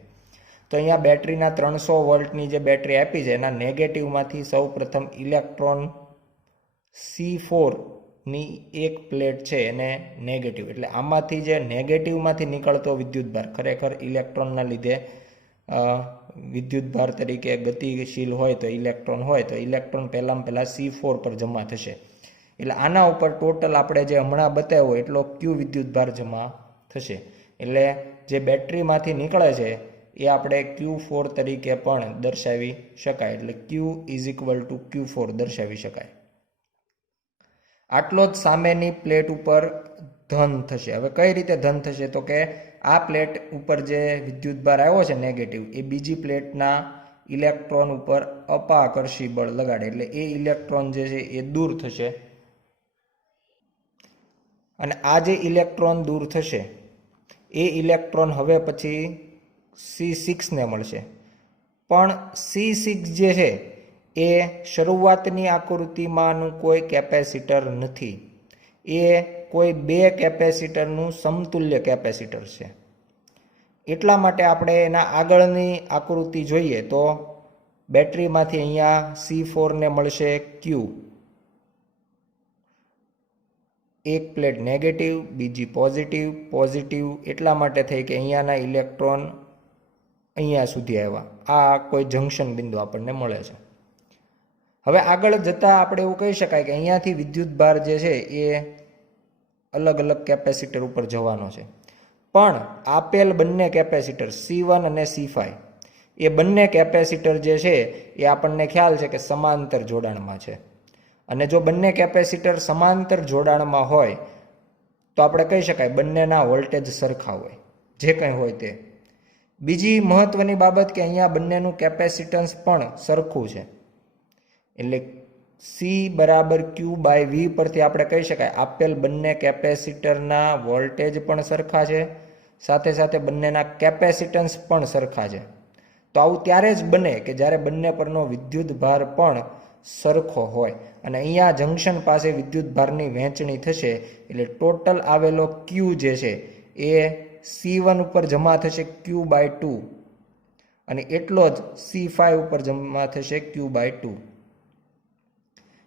તો અહીંયા બેટરીના 300 વોલ્ટની જે બેટરી આપી છે એના નેગેટિવમાંથી સૌ પ્રથમ ઇલેક્ટ્રોન C4ની એક પ્લેટ છે એને નેગેટિવ, એટલે આમાંથી જે નેગેટિવમાંથી નીકળતો વિદ્યુતભાર ખરેખર ઇલેક્ટ્રોનના લીધે વિદ્યુતભાર તરીકે ગતિશીલ હોય તો ઇલેક્ટ્રોન હોય તો ઇલેક્ટ્રોન પહેલાં C4 પર જમા થશે. એટલે આના ઉપર ટોટલ આપણે જે હમણાં બતાવ્યો એટલો Q વિદ્યુતભાર જમા થશે. એટલે જે બેટરીમાંથી નીકળે છે એ આપણે Q4 તરીકે પણ દર્શાવી શકાય. એટલે Q is equal two Q4 દર્શાવી શકાય. આટલો જ સામેની પ્લેટ ઉપર ધન થશે. હવે કઈ રીતે ધન થશે તો કે આ પ્લેટ ઉપર જે વિદ્યુતભાર આવ્યો છે નેગેટિવ એ બીજી પ્લેટના ઇલેક્ટ્રોન ઉપર અપાકર્ષી બળ લગાડે એટલે એ ઇલેક્ટ્રોન જે છે એ દૂર થશે. અને આ જે ઇલેક્ટ્રોન દૂર થશે એ ઇલેક્ટ્રોન હવે પછી C6 ને મળશે. પણ C6 જે છે એ શરૂઆતની આકૃતિમાંનું કોઈ કેપેસિટર નથી. એ કોઈ બે કેપેસિટરનું સમતુલ્ય કેપેસિટર છે. એટલા માટે આપણે એના આગળની આકૃતિ જોઈએ તો બેટરીમાંથી અહીંયા C4 ને મળશે Q, એક પ્લેટ નેગેટિવ બીજી પોઝિટિવ એટલા માટે થઈ કે અહીંયાના ઇલેક્ટ્રોન અહીંયા સુધી આવ્યા. આ કોઈ જંકશન બિંદુ આપણને મળે છે. હવે આગળ જતાં આપણે એવું કહી શકાય કે અહીંયાથી વિદ્યુતભાર જે છે એ અલગ અલગ કેપેસિટર ઉપર જવાનો છે. પણ આપેલ બંને કેપેસિટર C1 અને C5 એ બંને કેપેસિટર જે છે એ આપણને ખ્યાલ છે કે સમાંતર જોડાણમાં છે. અને જો બંને કેપેસિટર સમાંતર જોડાણમાં હોય તો આપણે કહી શકાય બંનેના વોલ્ટેજ સરખા હોય, જે કંઈ હોય તે. બીજી મહત્વની બાબત કે અહીંયા બંનેનું કેપેસિટન્સ પણ સરખું છે. એટલે C બરાબર Q/V પરથી આપણે કહી શકાય આપેલ બંને કેપેસિટરના વોલ્ટેજ પણ સરખા છે, સાથે સાથે બંનેના કેપેસિટન્સ પણ સરખા છે. તો આવું ત્યારે જ બને કે જ્યારે બંને પરનો વિદ્યુતભાર પણ સરખો હોય. અને અહીંયા જંકશન પાસે વિદ્યુતભારની વહેંચણી થશે એટલે ટોટલ આવેલો Q જે છે એ C1 ઉપર જમા થશે Q/2 અને એટલો જ C5 ઉપર જમા થશે Q/2.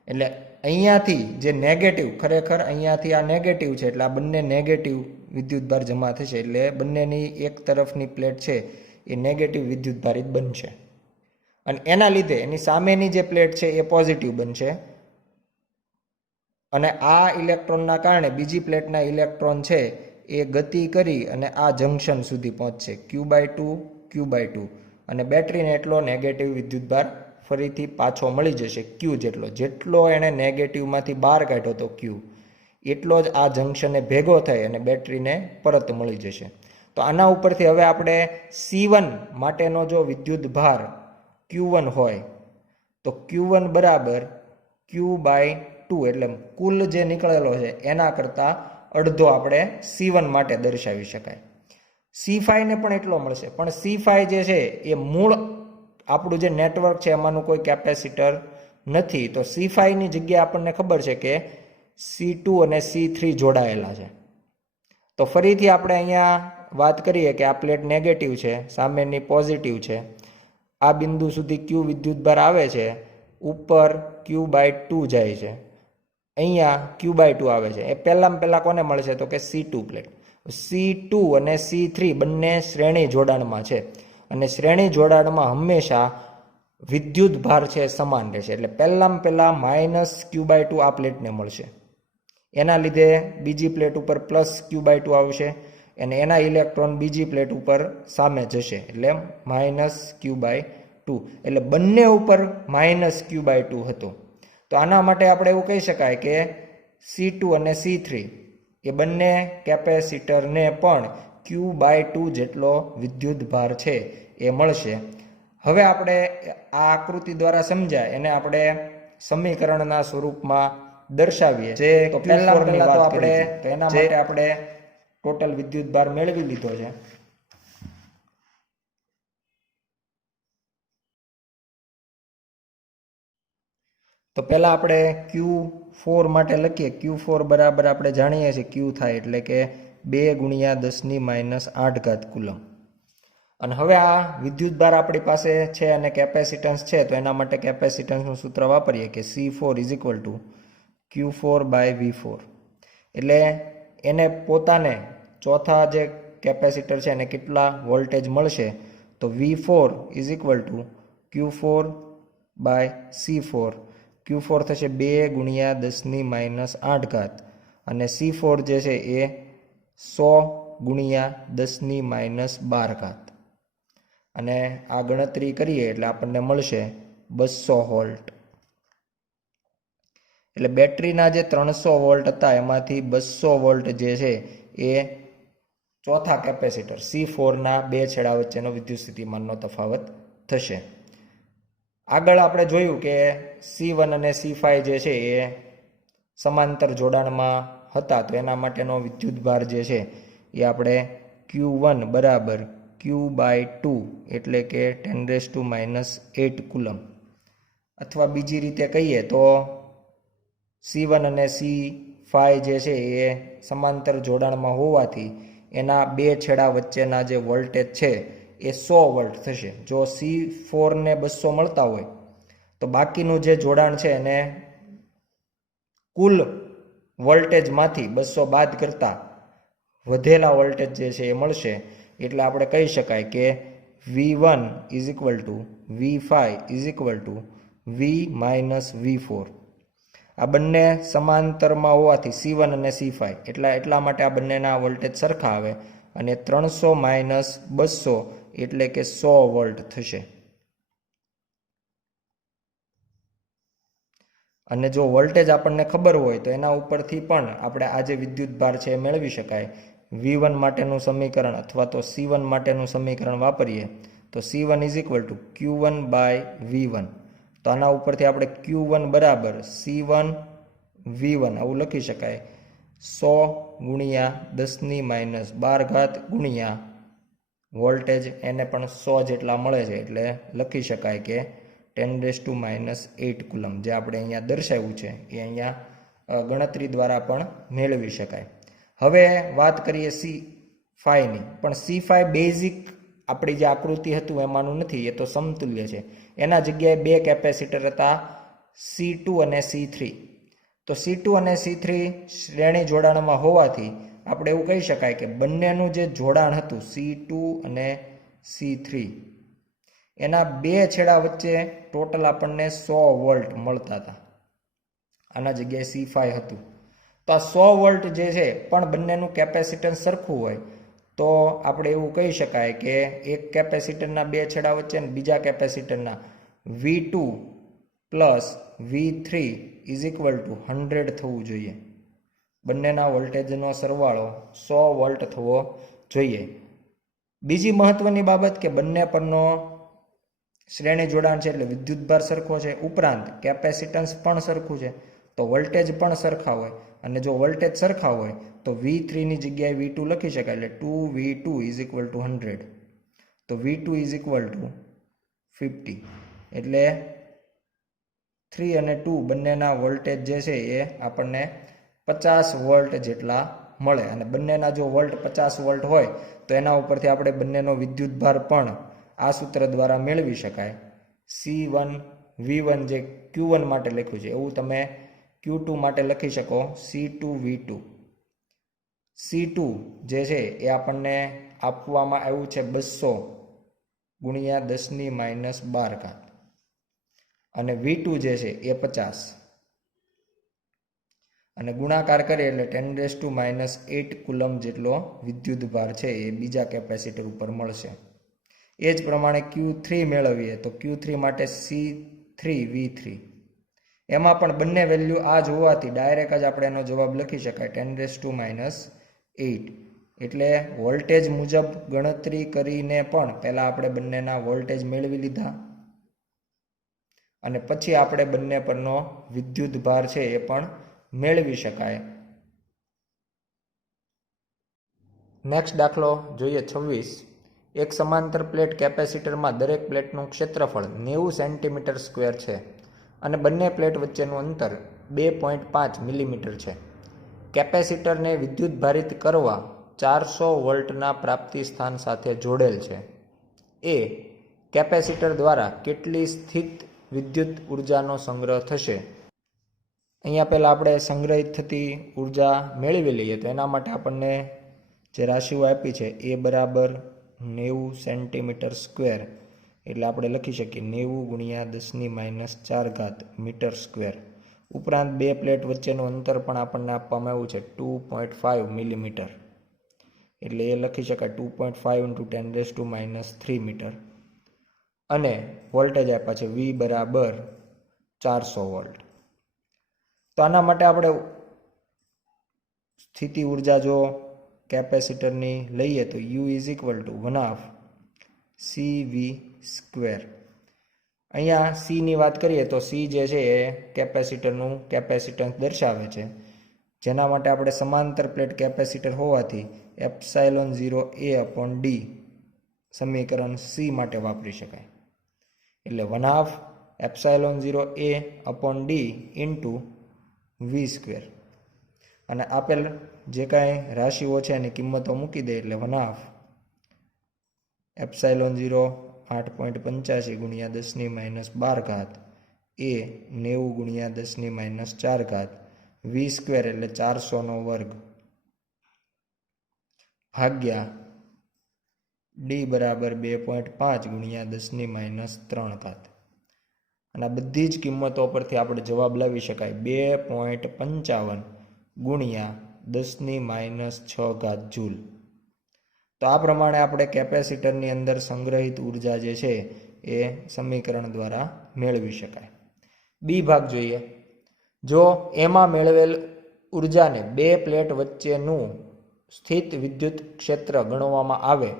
એટલે અહીંયાથી જે નેગેટિવ ખરેખર અહીંયાથી આ નેગેટિવ છે એટલે આ બંને નેગેટિવ વિદ્યુતભાર જમા થશે. એટલે બંનેની એક તરફની પ્લેટ છે એ નેગેટિવ વિદ્યુતભારિત બનશે અને એના લીધે એની સામેની જે પ્લેટ છે એ પોઝિટિવ બનશે. અને આ ઇલેક્ટ્રોનના કારણે બીજી પ્લેટના ઇલેક્ટ્રોન છે એ ગતિ કરી અને આ જંકશન સુધી પહોંચશે Q/2 અને બેટરીને એટલો નેગેટિવ વિદ્યુતભાર ફરીથી પાછો મળી જશે Q જેટલો એણે નેગેટિવમાંથી બહાર કાઢ્યો હતો Q એટલો જ આ જંકશને ભેગો થઈ અને બેટરીને પરત મળી જશે. તો આના ઉપરથી હવે આપણે C1 માટેનો જો વિદ્યુતભાર Q1 હોય તો Q1 બરાબર Q/2 એટલે કુલ જે નીકળેલો છે એના કરતાં અડધો આપણે C1 માટે દર્શાવી શકાય. C5 ને પણ એટલો મળશે, પણ C5 જે છે એ મૂળ આપણું જે નેટવર્ક છે એમાંનું કોઈ કેપેસિટર નથી. તો C5 ની જગ્યાએ આપણને ખબર છે કે C2 અને C3 જોડાયેલા છે. તો ફરીથી આપણે અહીંયા વાત કરીએ કે આ પ્લેટ નેગેટિવ છે, સામેની પોઝિટિવ છે. આ બિંદુ સુધી Q વિદ્યુતભાર આવે છે, ઉપર Q/2 જાય છે, અહીંયા Q/2 આવે છે. એ પહેલાં કોને મળશે તો કે C2 પ્લેટ. C2 અને C3 બંને શ્રેણી જોડાણમાં છે અને શ્રેણી જોડાણમાં હંમેશા વિદ્યુતભાર છે સમાન રહેશે. એટલે પહેલાં -Q/2 આ પ્લેટને મળશે. એના લીધે બીજી પ્લેટ ઉપર +Q/2 આવશે અને એના ઇલેક્ટ્રોન બીજી પ્લેટ ઉપર સામે જશે એટલે -Q/2. એટલે બંને ઉપર -Q/2 હતો. તો આના માટે આપણે એવું કહી શકાય કે C2 અને C3 એ બંને કેપેસિટરને પણ Q/2 જેટલો વિદ્યુત ભાર છે એ મળશે. હવે આપણે આ આકૃતિ દ્વારા સમજાય એને આપણે સમીકરણના સ્વરૂપમાં દર્શાવીએ. જે પહેલા તો આપણે તો એના માટે આપણે ટોટલ વિદ્યુત ભાર મેળવી લીધો છે. તો પહેલા આપણે Q4 માટે લખીએ. Q4 બરાબર આપણે જાણીએ છીએ Q થાય એટલે કે 2 × 10⁻8 કુલમ. અને હવે આ વિદ્યુત ભાર આપણી પાસે છે અને કેપેસિટન્સ છે, તો એના માટે કેપેસિટન્સનું સૂત્ર વાપરીએ કે C4 = Q4/V4. એટલે એને પોતાને ચોથા જે કેપેસિટર છે એને કેટલા વોલ્ટેજ મળશે, તો V4 = Q4/C4. Q4 થશે 2 × 10⁻8 અને C4 જે છે એ 100 × 10⁻12. અને આ ગણતરી કરીએ એટલે આપણને મળશે 200 વોલ્ટ. એટલે બેટરીના જે 300 વોલ્ટ હતા એમાંથી 200 વોલ્ટ જે છે એ ચોથા કેપેસિટર C4ના બે છેડા વચ્ચેનો વિદ્યુત સ્થિતિમાનનો તફાવત થશે. આગળ આપણે જોયું કે C1 અને C5 જે છે એ સમાંતર જોડાણમાં હતા, તો એના માટેનો વિદ્યુત ભાર જે છે એ આપણે Q1 બરાબર Q/2 એટલે કે 10⁻8 કુલમ, અથવા બીજી રીતે કહીએ તો C1 અને C5 જે છે એ સમાંતર જોડાણમાં હોવાથી એના બે છેડા વચ્ચેના જે વોલ્ટેજ છે એ 100 વોલ્ટ થશે. જો C4 ને 200 મળતા હોય તો બાકીનું જે જોડાણ છે એને કુલ વોલ્ટેજમાંથી 200 બાદ કરતા વધેલા વોલ્ટેજ જે છે એ મળશે. એટલે આપણે કહી શકાય કે V1 = V5 = V-V4. આ બંને સમાંતરમાં હોવાથી C1 અને C5 એટલા માટે આ બંનેના વોલ્ટેજ સરખા આવે અને 300 - 200 એટલે કે 100 વોલ્ટ થશે. અને જો વોલ્ટેજ આપણને ખબર હોય તો એના ઉપરથી પણ આપણે આ જે વિદ્યુત ભાર છે એ મેળવી શકાય. V1 માટેનું સમીકરણ અથવા તો C1 માટેનું સમીકરણ વાપરીએ તો C1 = Q1/V1. તો આના ઉપરથી આપણે Q1 બરાબર C1V1 આવું લખી શકાય. 100 × 10⁻12 ગુણ્યા વોલ્ટેજ એને પણ 100 જેટલા મળે છે એટલે લખી શકાય કે 10⁻8 કુલમ. જે આપણે અહીંયા દર્શાવ્યું છે એ અહીંયા ગણતરી દ્વારા પણ મેળવી શકાય. હવે વાત કરીએ C5ની. પણ C5 બેઝિક આપણી જે આકૃતિ હતું એમાંનું નથી, એ તો સમતુલ્ય છે. એના જગ્યાએ બે કેપેસિટર હતા C2 અને C3. તો C2 અને C3 શ્રેણી જોડાણમાં હોવાથી આપણે એવું કહી શકાય કે બંનેનું જે જોડાણ હતું C2 અને C3 એના બે છેડા વચ્ચે ટોટલ આપણને 100 વોલ્ટ મળતા હતા. આના જગ્યાએ C5 હતું. તો આ 100 વોલ્ટ જે છે પણ બંનેનું કેપેસિટન્સ સરખું હોય તો આપણે એવું કહી શકાય કે એક કેપેસિટરના બે છેડા વચ્ચે અને બીજા કેપેસિટરના V2 + V3 = 100 થવું જોઈએ. બંનેના વોલ્ટેજનો સરવાળો 100 વોલ્ટ થવો જોઈએ. બીજી મહત્વની બાબત કે બંને પરનો શ્રેણી જોડાણ છે એટલે વિદ્યુતભાર સરખો છે, ઉપરાંત કેપેસિટન્સ પણ સરખું છે, તો વોલ્ટેજ પણ સરખા હોય. અને જો વોલ્ટેજ સરખા હોય તો V3ની જગ્યાએ V2 લખી શકાય એટલે 2V2 = 100. તો V2 = 50. એટલે 3 અને 2 બંનેના વોલ્ટેજ જે છે એ આપણને 50 વોલ્ટ જેટલા મળે. અને બંનેના જો વોલ્ટ 50 વોલ્ટ હોય તો એના ઉપરથી આપણે બંનેનો વિદ્યુતભાર પણ આ સૂત્ર દ્વારા મેળવી શકાય. C1 V1 જે Q1 માટે લખ્યું છે એવું તમે Q2 માટે લખી શકો C2 V2. C2 જે છે એ આપણને આપવામાં આવ્યું છે 200 × 10⁻12 અને V2 જે છે એ 50 અને ગુણાકાર કરીએ એટલે 10⁻8 કુલમ જેટલો વિદ્યુતભાર છે એ બીજા કેપેસિટર ઉપર મળશે. એ જ પ્રમાણે Q3 મેળવીએ તો Q3 માટે C3V3 એમાં પણ બંને વેલ્યુ આ જ હોવાથી ડાયરેક્ટ જ આપણે એનો જવાબ લખી શકાય 10⁻8. એટલે વોલ્ટેજ મુજબ ગણતરી કરીને પણ પહેલાં આપણે બંનેના વોલ્ટેજ મેળવી લીધા અને પછી આપણે બંને પરનો વિદ્યુત ભાર છે એ પણ મેળવી શકાય. નેક્સ્ટ દાખલો જોઈએ 26. એક સમાંતર પ્લેટ કેપેસિટરમાં દરેક પ્લેટનું ક્ષેત્રફળ 90 સેન્ટીમીટર સ્ક્વેર છે અને બંને પ્લેટ વચ્ચેનું અંતર 2.5 મિલીમીટર છે. કેપેસિટરને વિદ્યુત ભારિત કરવા 400 વોલ્ટના પ્રાપ્તિ સ્થાન સાથે જોડેલ છે. એ કેપેસિટર દ્વારા કેટલી સ્થિત વિદ્યુત ઉર્જાનો સંગ્રહ થશે? અહીંયા પહેલાં આપણે સંગ્રહિત થતી ઉર્જા મેળવી લઈએ. તો એના માટે આપણને જે રાશિઓ આપી છે એ બરાબર 90 સેન્ટીમીટર સ્ક્વેર, એટલે આપણે લખી શકીએ 90 × 10⁻⁴ મીટર સ્ક્વેર. ઉપરાંત બે પ્લેટ વચ્ચેનું અંતર પણ આપણને આપવામાં આવ્યું છે 2.5 મિલીમીટર, એટલે એ લખી શકાય 2.5 × 10⁻³ મીટર. અને વોલ્ટેજ આપ્યા છે V બરાબર 400 વોલ્ટ. તો આના માટે આપણે સ્થિતિ ઉર્જા જો કેપેસિટરની લઈએ તો U = 1/2 CV². અહીંયા Cની વાત કરીએ તો C જે છે એ કેપેસિટરનું કેપેસિટન્સ દર્શાવે છે, જેના માટે આપણે સમાંતર પ્લેટ કેપેસિટર હોવાથી ε0A/d સમીકરણ C માટે વાપરી શકાય. એટલે 1/2 ε0A/d × V². અને આપેલ જે કાંઈ રાશિઓ છે એની કિંમતો મૂકી દે એટલે 1/2 ε0 8.85 × 10⁻12 એ 90 × 10⁻⁴ V² એટલે 400² ભાગ્યા d બરાબર 2.5 × 10⁻3. અને આ બધી જ કિંમતો પરથી આપણે જવાબ લાવી શકાય 2.55 × 10⁻6 જૂલ. તો આ પ્રમાણે આપણે કેપેસિટરની અંદર સંગ્રહિત ઉર્જા જે છે એ સમીકરણ દ્વારા મેળવી શકાય. બી ભાગ જોઈએ. જો એમાં મેળવેલ ઉર્જાને બે પ્લેટ વચ્ચેનું સ્થિત વિદ્યુત ક્ષેત્ર ગણવામાં આવે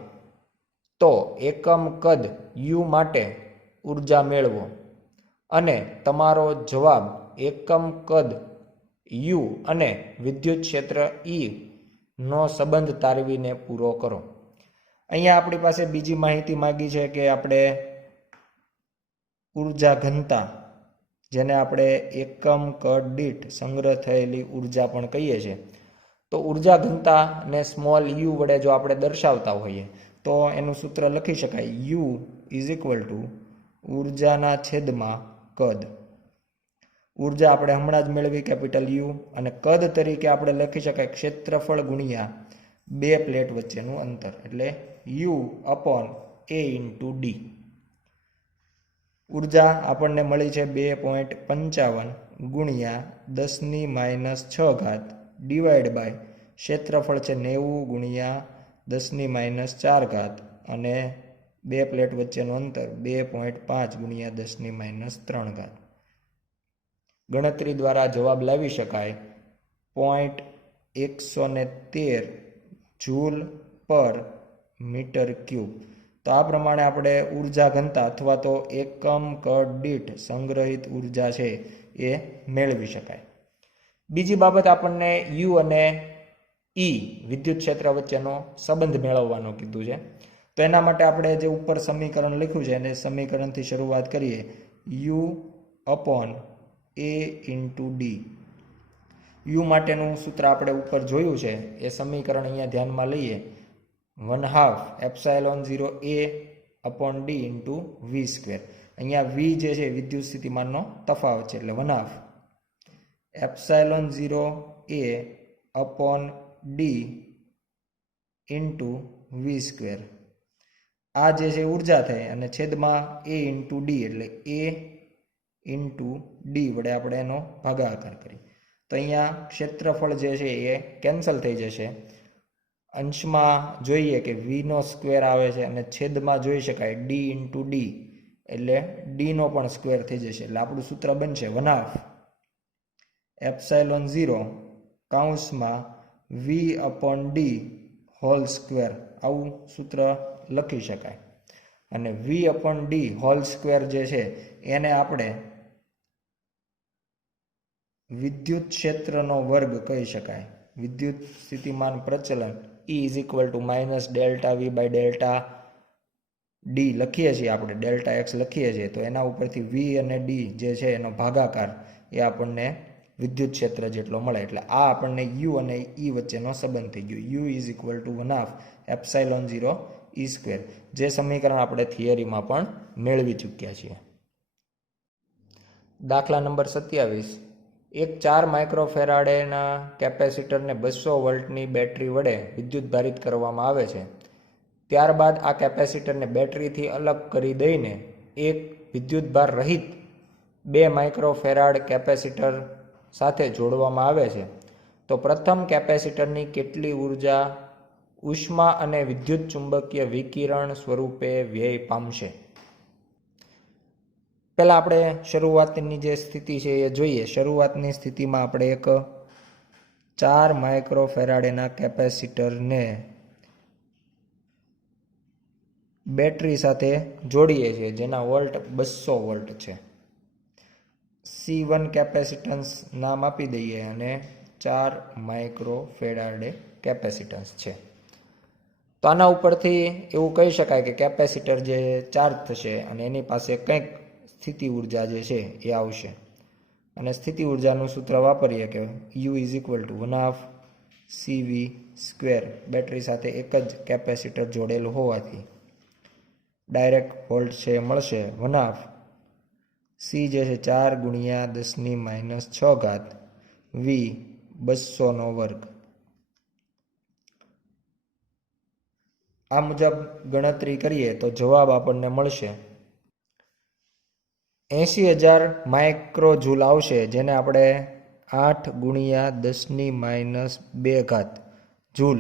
તો એકમ કદ U માટે ઉર્જા મેળવો અને તમારો જવાબ એકમ કદ U અને વિદ્યુત ક્ષેત્ર E નો સંબંધ તારવીને પૂરો કરો. અહીંયા આપણી પાસે બીજી માહિતી માંગી છે કે આપણે ઉર્જા ઘનતા, જેને આપણે એકમ કદ દીઠ સંગ્રહ થયેલી ઉર્જા પણ કહીએ છીએ. તો ઉર્જા ઘનતાને સ્મોલ u વડે જો આપણે દર્શાવતા હોઈએ તો એનું સૂત્ર લખી શકાય U = ઉર્જાના છેદમાં કદ. ઉર્જા આપણે હમણાં જ મેળવી કેપિટલ U, અને કદ તરીકે આપણે લખી શકાય ક્ષેત્રફળ ગુણ્યા બે પ્લેટ વચ્ચેનું અંતર, એટલે U/A × d. ઉર્જા આપણને મળી છે 2.55 ગુણ્યા 10⁻6 ડિવાઈડ બાય ક્ષેત્રફળ છે 90 ગુણ્યા 10⁻4 અને બે પ્લેટ વચ્ચેનું અંતર 2.5 ગુણ્યા 10⁻3. ગણતરી દ્વારા જવાબ લાવી શકાય 0.113 જૂલ પર મીટર ક્યુબ. તો આ પ્રમાણે આપણે ઉર્જા ઘનતા અથવા તો એકમ કદ દીઠ સંગ્રહિત ઉર્જા છે એ મેળવી શકાય. બીજી બાબત આપણને U અને E વિદ્યુત ક્ષેત્ર વચ્ચેનો સંબંધ મેળવવાનો કીધું છે. તો એના માટે આપણે જે ઉપર સમીકરણ લખ્યું છે એને સમીકરણથી શરૂઆત કરીએ. U/A × d. U માટેનું સૂત્ર આપણે ઉપર જોયું છે એ સમીકરણ અહીંયા ધ્યાનમાં લઈએ. 1/2 ε0A/d × V². અહીંયા V જે છે વિદ્યુત સ્થિતિમાનનો તફાવત છે, એટલે 1/2 ε0A/d × V². આ જે છે ઉર્જા થઈ અને છેદમાં A × d, એટલે A × d વડે આપણે એનો ભાગાકાર કરીએ તો અહીંયા ક્ષેત્રફળ જે છે એ કેન્સલ થઈ જશે. અંશમાં જોઈએ કે V² આવે છે અને છેદમાં જોઈ શકાય d × d, એટલે d નો પણ સ્ક્વેર થઈ જશે. એટલે આપણું સૂત્ર બનશે 1/2 એપ્સાઇલોન 0 કૌંસમાં V/d હોલ સ્ક્વેર, આવું સૂત્ર લખી શકાય. અને V/d હોલ સ્ક્વેર જે છે એને આપણે વિદ્યુત ક્ષેત્રનો વર્ગ કહી શકાય. વિદ્યુત સ્થિતિમાન પ્રચલન E = -ΔV/ΔD લખીએ છીએ આપણે, Δx લખીએ છીએ, તો એના ઉપરથી V અને D જે છે એનો ભાગાકાર એ આપણને વિદ્યુત ક્ષેત્ર જેટલો મળે. એટલે આ આપણને U અને E વચ્ચેનો સંબંધ થઈ ગયો. U = 1/2 ε0 E², જે સમીકરણ આપણે થિયરીમાં પણ મેળવી ચૂક્યા છીએ. દાખલા નંબર 27. એક 4 માઇક્રોફેરાડેના કેપેસિટરને 200 વોલ્ટની બેટરી વડે વિદ્યુતભારિત કરવામાં આવે છે. ત્યારબાદ આ કેપેસિટરને બેટરીથી અલગ કરી દઈને એક વિદ્યુતભાર રહિત 2 માઇક્રોફેરાડ કેપેસિટર સાથે જોડવામાં આવે છે. તો પ્રથમ કેપેસિટરની કેટલી ઉર્જા ઉષ્મા અને વિદ્યુત ચુંબકીય વિકિરણ સ્વરૂપે વ્યય પામશે? પહેલાં આપણે શરૂઆતની જે સ્થિતિ છે એ જોઈએ. શરૂઆતની સ્થિતિમાં આપણે એક 4 માઇક્રોફેરાડેના કેપેસિટરને બેટરી સાથે જોડીએ છીએ, જેના વોલ્ટ 200 વોલ્ટ છે. C1 કેપેસિટન્સ નામ આપી દઈએ અને 4 માઇક્રોફેરાડે કેપેસિટન્સ છે. તો આના ઉપરથી એવું કહી શકાય કે કેપેસિટર જે ચાર્જ થશે અને એની પાસે કંઈક સ્થિતિ ઉર્જા જે છે એ આવશે. અને સ્થિતિ ઉર્જાનું સૂત્ર વાપરીએ કે U = 1/2 CV². બેટરી સાથે એક જ કેપેસિટર જોડેલું હોવાથી ડાયરેક્ટ વોલ્ટ છે મળશે 1/2 C જે છે 4 × 10⁻⁶ V 200/2. આ મુજબ ગણતરી કરીએ તો જવાબ આપણને મળશે 80,000 માઇક્રોજૂલ આવશે, જેને આપણે 8 × 10⁻² જૂલ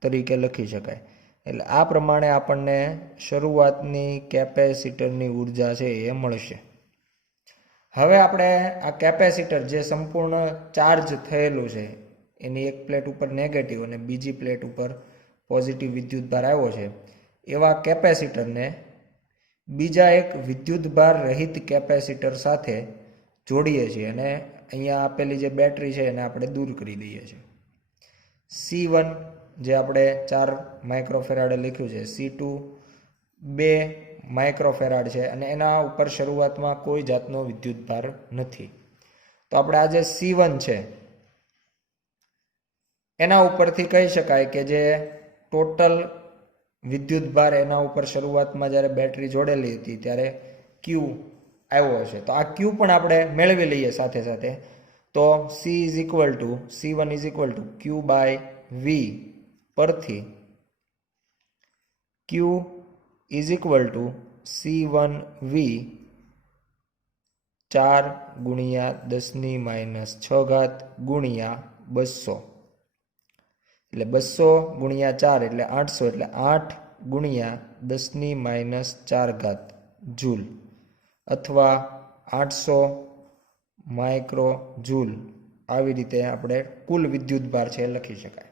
તરીકે લખી શકાય. એટલે આ પ્રમાણે આપણને શરૂઆતની કેપેસિટરની ઉર્જા છે એ મળશે. હવે આપણે આ કેપેસિટર જે સંપૂર્ણ ચાર્જ થયેલું છે, એની એક પ્લેટ ઉપર નેગેટિવ અને બીજી પ્લેટ ઉપર પોઝિટિવ વિદ્યુતભાર આવ્યો છે, એવા કેપેસિટરને બીજા એક વિદ્યુતભાર રહિત કેપેસિટર સાથે જોડીએ છીએ અને અહીંયા આપેલી જે બેટરી છે એને આપણે દૂર કરી દઈએ છીએ. C1 જે આપણે 4 માઇક્રોફેરાડે લખ્યું છે, C2 2 માઇક્રોફેરાડ છે અને એના ઉપર શરૂઆતમાં કોઈ જાતનો વિદ્યુતભાર નથી. તો આપણે આ જે C1 છે એના ઉપરથી કહી શકાય કે જે ટોટલ વિદ્યુતભાર એના ઉપર શરૂઆતમાં જ્યારે બેટરી જોડેલી હતી ત્યારે Q આવ્યો છે. તો આ Q પણ આપણે મેળવી લઈએ સાથે સાથે. તો C1 = Q/V પરથી Q = C1V 4 × 10⁻⁶ ગુણ્યા 200. એટલે 200 × 4 એટલે 800, એટલે 8 × 10⁻⁴ જૂલ અથવા 800 માઇક્રોજૂલ. આવી રીતે આપણે કુલ વિદ્યુતભાર છે લખી શકાય.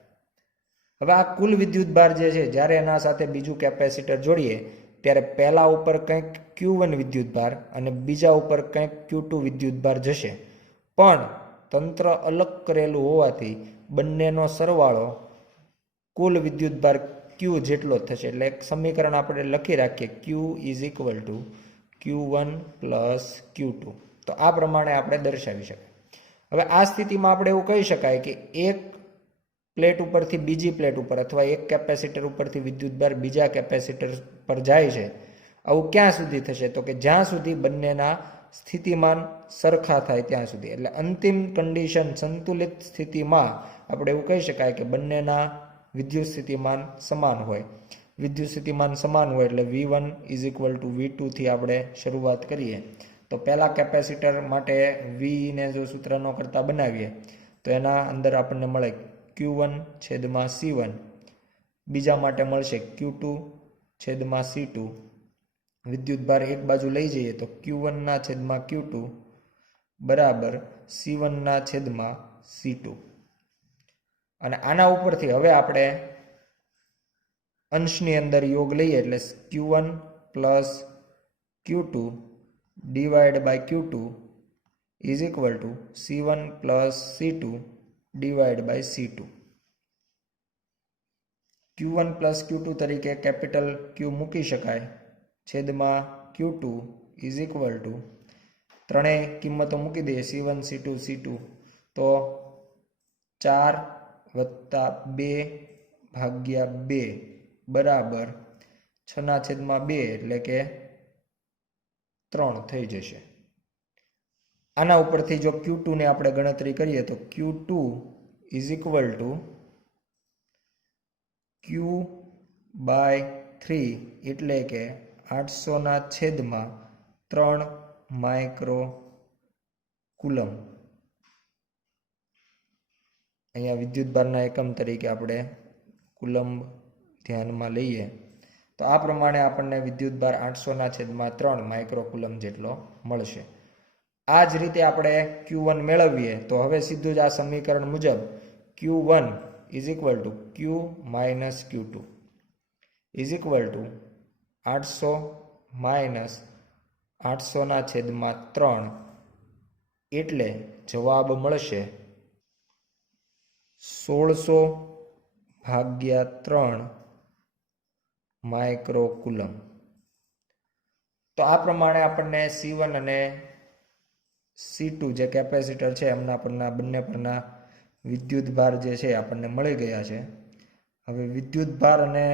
હવે આ કુલ વિદ્યુતભાર જે છે, જ્યારે એના સાથે બીજું કેપેસિટર જોડીએ ત્યારે પહેલા ઉપર કંઈક Q1 વિદ્યુતભાર અને બીજા ઉપર કંઈક Q2 વિદ્યુતભાર જશે. પણ તંત્ર અલગ કરેલું હોવાથી બંનેનો સરવાળો કુલ વિદ્યુતભાર Q જેટલો થશે. એટલે એક સમીકરણ આપણે લખી રાખીએ, Q = Q1 + Q2. તો આ પ્રમાણે આપણે દર્શાવી શકાય. હવે આ સ્થિતિમાં આપણે એવું કહી શકાય કે એક પ્લેટ ઉપરથી બીજી પ્લેટ ઉપર અથવા એક કેપેસિટર ઉપરથી વિદ્યુતભાર બીજા કેપેસિટર પર જાય છે. આવું ક્યાં સુધી થશે? તો કે જ્યાં સુધી બંનેના સ્થિતિમાન સરખા થાય ત્યાં સુધી. એટલે અંતિમ કન્ડિશન સંતુલિત સ્થિતિમાં આપણે એવું કહી શકાય કે બંનેના વિદ્યુત સ્થિતિમાન સમાન હોય. વિદ્યુત સ્થિતિમાન સમાન હોય એટલે V1 = V2 થી આપણે શરૂઆત કરીએ. તો પહેલા કેપેસિટર માટે V ને જો સૂત્ર ન કરતા બનાવીએ તો એના અંદર આપણને મળે Q1/C1. બીજા માટે મળશે Q2/C2. વિદ્યુતભાર એક બાજુ લઈ જઈએ તો Q1/Q2 બરાબર C1/C2. અને આના ઉપરથી હવે આપણે અંશની અંદર યોગ લઈએ એટલે Q1 plus Q2 divide by Q2 is equal to C1 plus C2 divide by C2. Q1 plus Q2 તરીકે કેપિટલ Q મૂકી શકાય, છેદમાં Q2 ઇઝ ઇક્વલ ટુ ત્રણેય કિંમતો મૂકી દઈએ C1 C2 C2 તો 4 વત્તા 2 ભાગ્યા 2 બરાબર 6/2 એટલે કે 3 થઈ જશે. આના ઉપરથી જો Q2 ને આપણે ગણતરી કરીએ તો Q2 is equal two Q/3 એટલે કે 800/3 માઇક્રો કુલમ. અહીંયા વિદ્યુતભારના એકમ તરીકે આપણે કુલંબ ધ્યાનમાં લઈએ તો આ પ્રમાણે આપણને વિદ્યુતભાર 800/3 માઇક્રો કુલમ જેટલો મળશે. આ જ રીતે આપણે Q1 મેળવીએ તો હવે સીધું જ આ સમીકરણ મુજબ Q1 is equal two Q minus Q2 is equal two 800 minus 800/3 એટલે જવાબ મળશે 1600/3 માઇક્રો કુલમ. તો આ પ્રમાણે આપણને C1 અને C2 જે કેપેસિટર છે એમના પરના બંને પરના વિદ્યુતભાર જે છે આપણને મળી ગયા છે. હવે વિદ્યુતભાર અને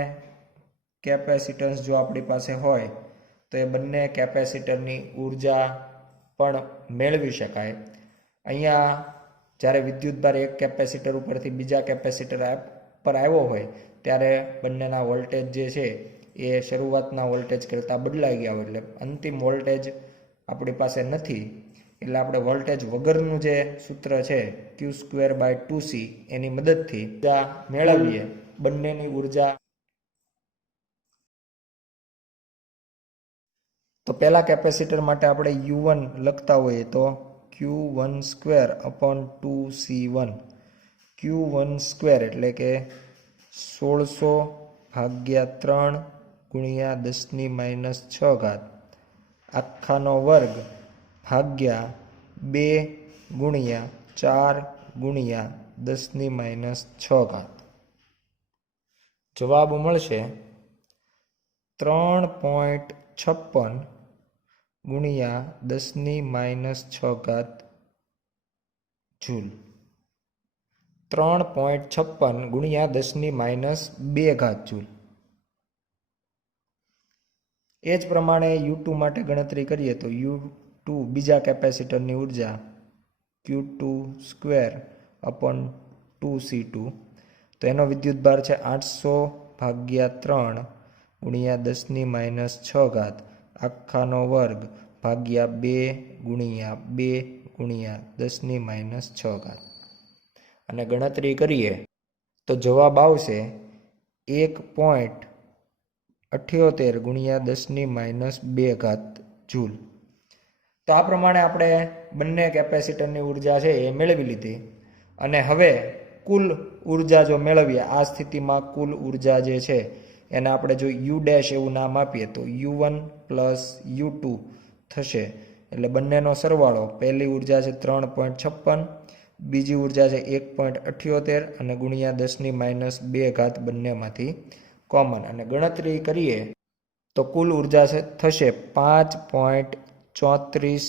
કેપેસિટન્સ જો આપણી પાસે હોય તો એ બંને કેપેસિટરની ઉર્જા પણ મેળવી શકાય. અહીંયા જ્યારે વિદ્યુતભાર એક કેપેસિટર ઉપરથી બીજા કેપેસિટર પર આવ્યો હોય ત્યારે બંનેના વોલ્ટેજ જે છે એ શરૂઆતના વોલ્ટેજ કરતાં બદલાઈ ગયા હોય એટલે અંતિમ વોલ્ટેજ આપણી પાસે નથી. એટલે આપણે વોલ્ટેજ વગરનું જે સૂત્ર છે Q²/2C એની મદદથી ઉર્જા મેળવીએ. બંનેની ઉર્જા તો પહેલા કેપેસિટર માટે આપણે U1 લખતા હોઈએ તો Q1²/2C1 Q1² એટલે કે 1600/3 ગુણ્યા 10⁻6 આખાનો વર્ગ ભાગ્યા 2 ગુણ્યા 4 ગુણ્યા 10⁻6. જવાબ મળશે 3.56 ગુણ્યા 10⁻6 જૂલ. 3.56 ગુણ્યા 10⁻2 જૂલ. એ જ પ્રમાણે U2 માટે ગણતરી કરીએ તો U2 બીજા કેપેસિટરની ઉર્જા Q2²/2C2 તો એનો વિદ્યુતભાર છે 800/3 ગુણ્યા 10⁻6 આખાનો વર્ગ ભાગ્યા 2 ગુણ્યા 2 ગુણ્યા 10⁻6 અને ગણતરી કરીએ તો જવાબ આવશે 1.78 ગુણ્યા 10⁻2 જૂલ. તો આ પ્રમાણે આપણે બંને કેપેસિટરની ઉર્જા છે એ મેળવી લીધી. અને હવે કુલ ઉર્જા જો મેળવીએ આ સ્થિતિમાં કુલ ઉર્જા જે છે એને આપણે જો U' એવું નામ આપીએ તો U1 પ્લસ U2 થશે. એટલે બંનેનો સરવાળો પહેલી ઉર્જા છે 3.56, બીજી ઉર્જા છે 1.78 અને ગુણ્યા 10⁻2 બંનેમાંથી કોમન અને ગણતરી કરીએ તો કુલ ઉર્જા થશે 5.34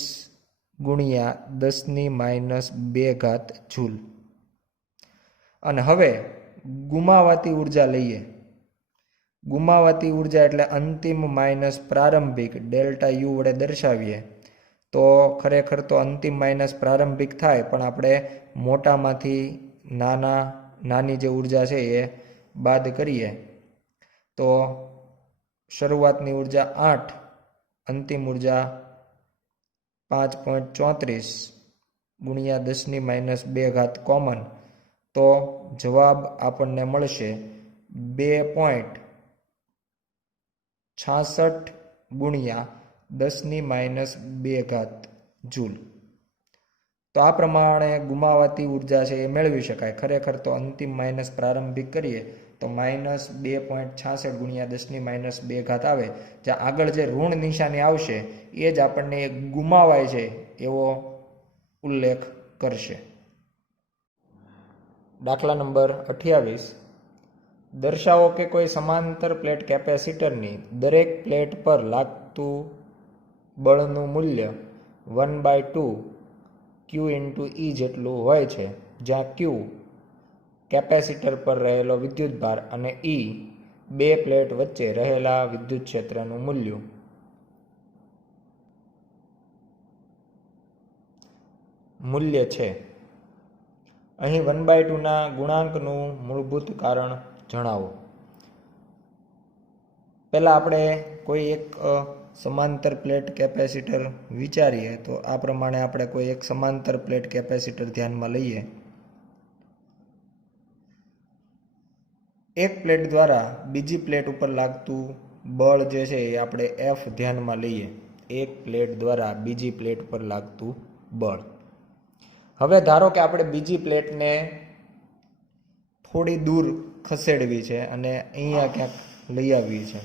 ગુણ્યા 10⁻2 જૂલ. અને હવે ગુમાવાતી ઉર્જા લઈએ. ગુમાવાતી ઉર્જા એટલે અંતિમ માઇનસ પ્રારંભિક ડેલ્ટા U વડે દર્શાવીએ તો ખરેખર તો અંતિમ માઇનસ પ્રારંભિક થાય પણ આપણે મોટામાંથી નાની જે ઉર્જા છે એ બાદ કરીએ તો શરૂઆતની ઉર્જા 8, અંતિમ ઉર્જા 5.34 ગુણ્યા 10⁻2 કોમન તો જવાબ આપણને મળશે 2.66 ગુણ્યા 10⁻2 જૂલ. તો આ પ્રમાણે ગુમાવાતી ઉર્જા છે એ મેળવી શકાય. ખરેખર તો અંતિમ માઇનસ પ્રારંભિક કરીએ તો -2.66 ગુણ્યા 10⁻² આવે. જ્યાં આગળ જે ઋણ નિશાની આવશે એ જ આપણને ગુમાવાય છે એવો ઉલ્લેખ કરશે. દાખલા નંબર 28. દર્શાવો કે કોઈ સમાંતર પ્લેટ કેપેસિટરની દરેક પ્લેટ પર લાગતું બળનું મૂલ્ય 1/2 Q × E જેટલું હોય છે, જ્યાં Q કેપેસિટર પર રહેલો વિદ્યુતભાર અને E બે પ્લેટ વચ્ચે રહેલા વિદ્યુત ક્ષેત્રનું મૂલ્ય છે. અહીં 1/2ના ગુણાંકનું મૂળભૂત કારણ જણાવો. પહેલાં આપણે કોઈ એક સમાંતર પ્લેટ કેપેસિટર વિચારીએ તો આ પ્રમાણે આપણે કોઈ એક સમાંતર પ્લેટ કેપેસિટર ધ્યાનમાં લઈએ. એક પ્લેટ દ્વારા બીજી પ્લેટ ઉપર લાગતું બળ જે છે એ આપણે F ધ્યાનમાં લઈએ. એક પ્લેટ દ્વારા બીજી પ્લેટ પર લાગતું બળ. હવે ધારો કે આપણે બીજી પ્લેટને થોડી દૂર ખસેડવી છે અને અહીંયા ક્યાંક લઈ આવવી છે.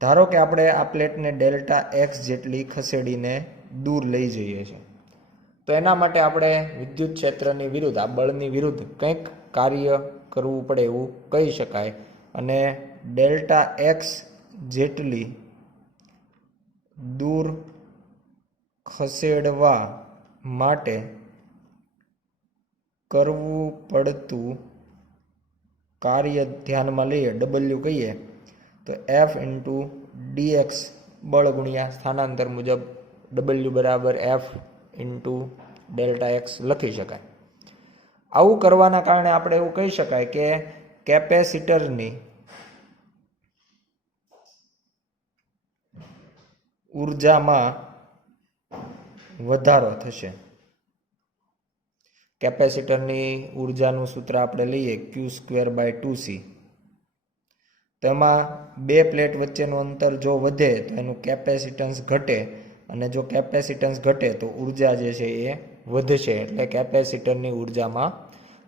ધારો કે આપણે આ પ્લેટને Δx જેટલી ખસેડીને દૂર લઈ જઈએ છીએ. તો એના માટે આપણે વિદ્યુત ક્ષેત્રની વિરુદ્ધ, આ બળની વિરુદ્ધ કંઈક કાર્ય કરવું પડે એવું કહી શકાય. અને Δx જેટલી દૂર ખસેડવા માટે કરવું પડતું કાર્ય ધ્યાનમાં લઈએ, W કહીએ, તો F × dx બળ ગુણ્યા સ્થાનાંતર મુજબ W = F × Δx લખી શકાય. આવું કરવાના કારણે આપણે એવું કહી શકાય કે કેપેસિટરની ઉર્જામાં વધારો થશે. કેપેસિટરની ઉર્જાનું સૂત્ર આપણે લઈએ Q²/2C. તેમાં બે પ્લેટ વચ્ચેનું અંતર જો વધે તો એનું કેપેસિટન્સ ઘટે, અને જો કેપેસિટન્સ ઘટે તો ઉર્જા જે છે એ વધશે, એટલે કેપેસિટરની ઉર્જામાં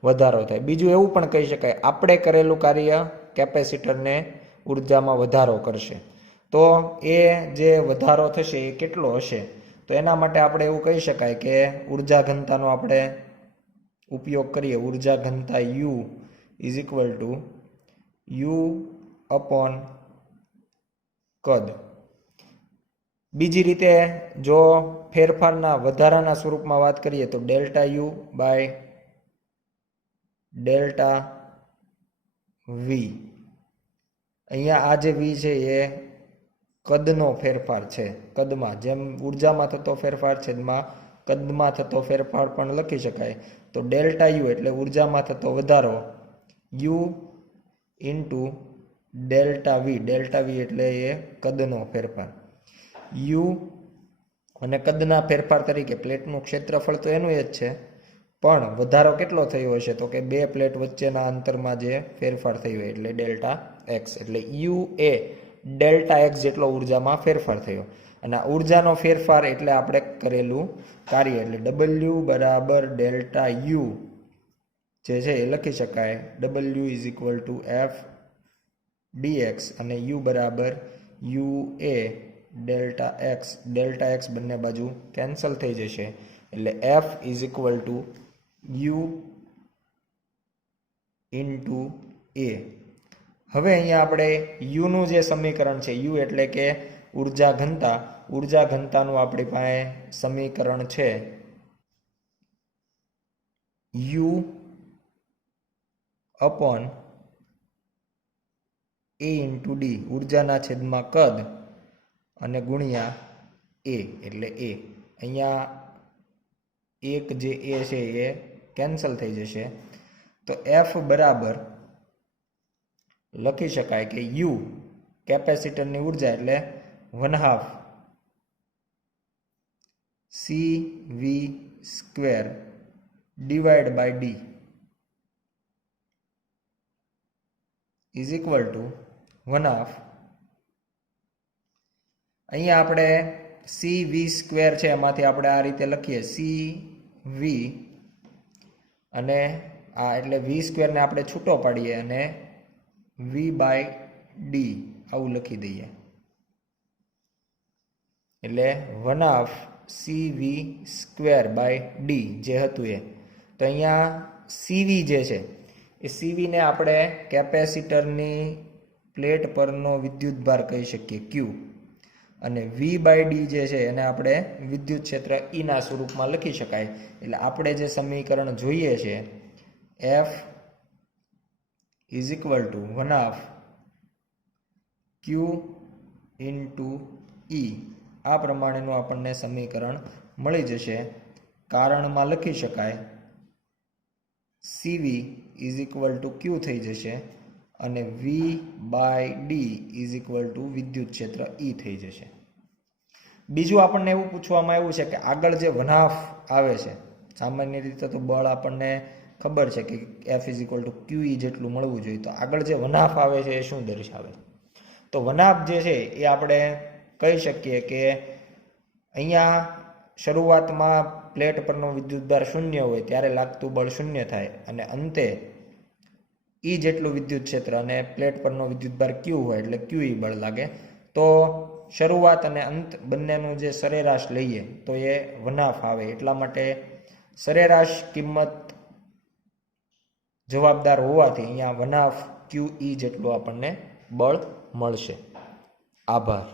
વધારો થાય. બીજું એવું પણ કહી શકાય, આપણે કરેલું કાર્ય કેપેસિટરને ઉર્જામાં વધારો કરશે. તો એ જે વધારો થશે એ કેટલો હશે? તો એના માટે આપણે એવું કહી શકાય કે ઉર્જા ઘનતાનો આપણે ઉપયોગ કરીએ. ઉર્જા ઘનતા U = U/કદ. બીજી રીતે જો ફેરફારના વધારાના સ્વરૂપમાં વાત કરીએ તો ΔU/ΔV. અહીંયા આ જે V છે એ કદનો ફેરફાર છે. કદમાં જેમ ઉર્જામાં થતો ફેરફાર છે એમાં કદમાં થતો ફેરફાર પણ લખી શકાય. તો ΔU એટલે ઉર્જામાં થતો વધારો, U × ΔV. ΔV એટલે એ કદનો ફેરફાર. U અને કદના ફેરફાર તરીકે પ્લેટનું ક્ષેત્રફળ તો એનું જ છે, પણ વધારો કેટલો થયો હશે? તો કે બે પ્લેટ વચ્ચેના અંતરમાં જે ફેરફાર થયો એટલે Δx. એટલે U એ Δx જેટલો ઉર્જામાં ફેરફાર થયો. અને આ ઉર્જાનો ફેરફાર એટલે આપણે કરેલું કાર્ય. એટલે W = ΔU જે છે એ લખી શકાય. W = F dx અને U = UA Δx. Δx બંને બાજુ કેન્સલ થઈ જશે, એટલે F = U × A. હવે અહીંયા આપણે યુનું જે સમીકરણ છે, U એટલે કે ઉર્જા ઘનતા, ઉર્જા ઘનતાનું આપણી પાસે સમીકરણ છે U/A × D. ઉર્જાના છેદમાં કદ અને ગુણ્યા A એટલે A. અહીંયા એક જે A છે એ કેન્સલ થઈ જશે. તો F બરાબર લખી શકાય કે U કેપેસિટરની ઉર્જા એટલે 1/2 CV² / D = 1/2. અહીંયા આપણે સી વી સ્ક્વેર છે એમાંથી આપણે આ રીતે લખીએ સી વી અને આ એટલે વી સ્ક્વેરને આપણે છૂટો પાડીએ અને વી બાય ડી આવું લખી દઈએ એટલે 1/2 c v square by d જે હતું એ. તો અહીંયા સીવી જે છે એ સીવીને આપણે કેપેસિટરની પ્લેટ પરનો વિદ્યુતભાર કહી શકીએ ક્યુ અને વી બાય ડી જે છે એને આપણે વિદ્યુત ક્ષેત્ર ઈના સ્વરૂપમાં લખી શકાય. એટલે આપણે જે સમીકરણ જોઈએ છે F is equal to 1/2 Q into E આ પ્રમાણેનું આપણને સમીકરણ મળી જશે. કારણમાં લખી શકાય CV is equal to Q થઈ જશે અને V by D is equal to વિદ્યુત ક્ષેત્ર ઈ થઈ જશે. બીજું આપણને એવું પૂછવામાં આવ્યું છે કે આગળ જે 1/2 આવે છે સામાન્ય રીતે તો બળ આપણને ખબર છે કે એફ ઇઝ ઇક્વલ ટુ ક્યુ ઈ જેટલું મળવું જોઈએ. તો આગળ જે 1/2 આવે છે એ શું દર્શાવે? તો 1/2 જે છે એ આપણે કહી શકીએ કે અહીંયા શરૂઆતમાં પ્લેટ પરનો વિદ્યુતભાર શૂન્ય હોય ત્યારે લાગતું બળ શૂન્ય થાય અને અંતે ઈ જેટલું વિદ્યુત ક્ષેત્ર અને પ્લેટ પરનો વિદ્યુતભાર ક્યુ હોય એટલે ક્યુ ઈ બળ લાગે. તો શરૂઆત અને અંત બંનેનું જે સરેરાશ લઈએ તો એ 1/2 આવે. એટલા માટે સરેરાશ કિંમત જવાબદાર હોવાથી અહીંયા 1/2 ક્યુ ઈ જેટલું આપણને બળ મળશે. આભાર.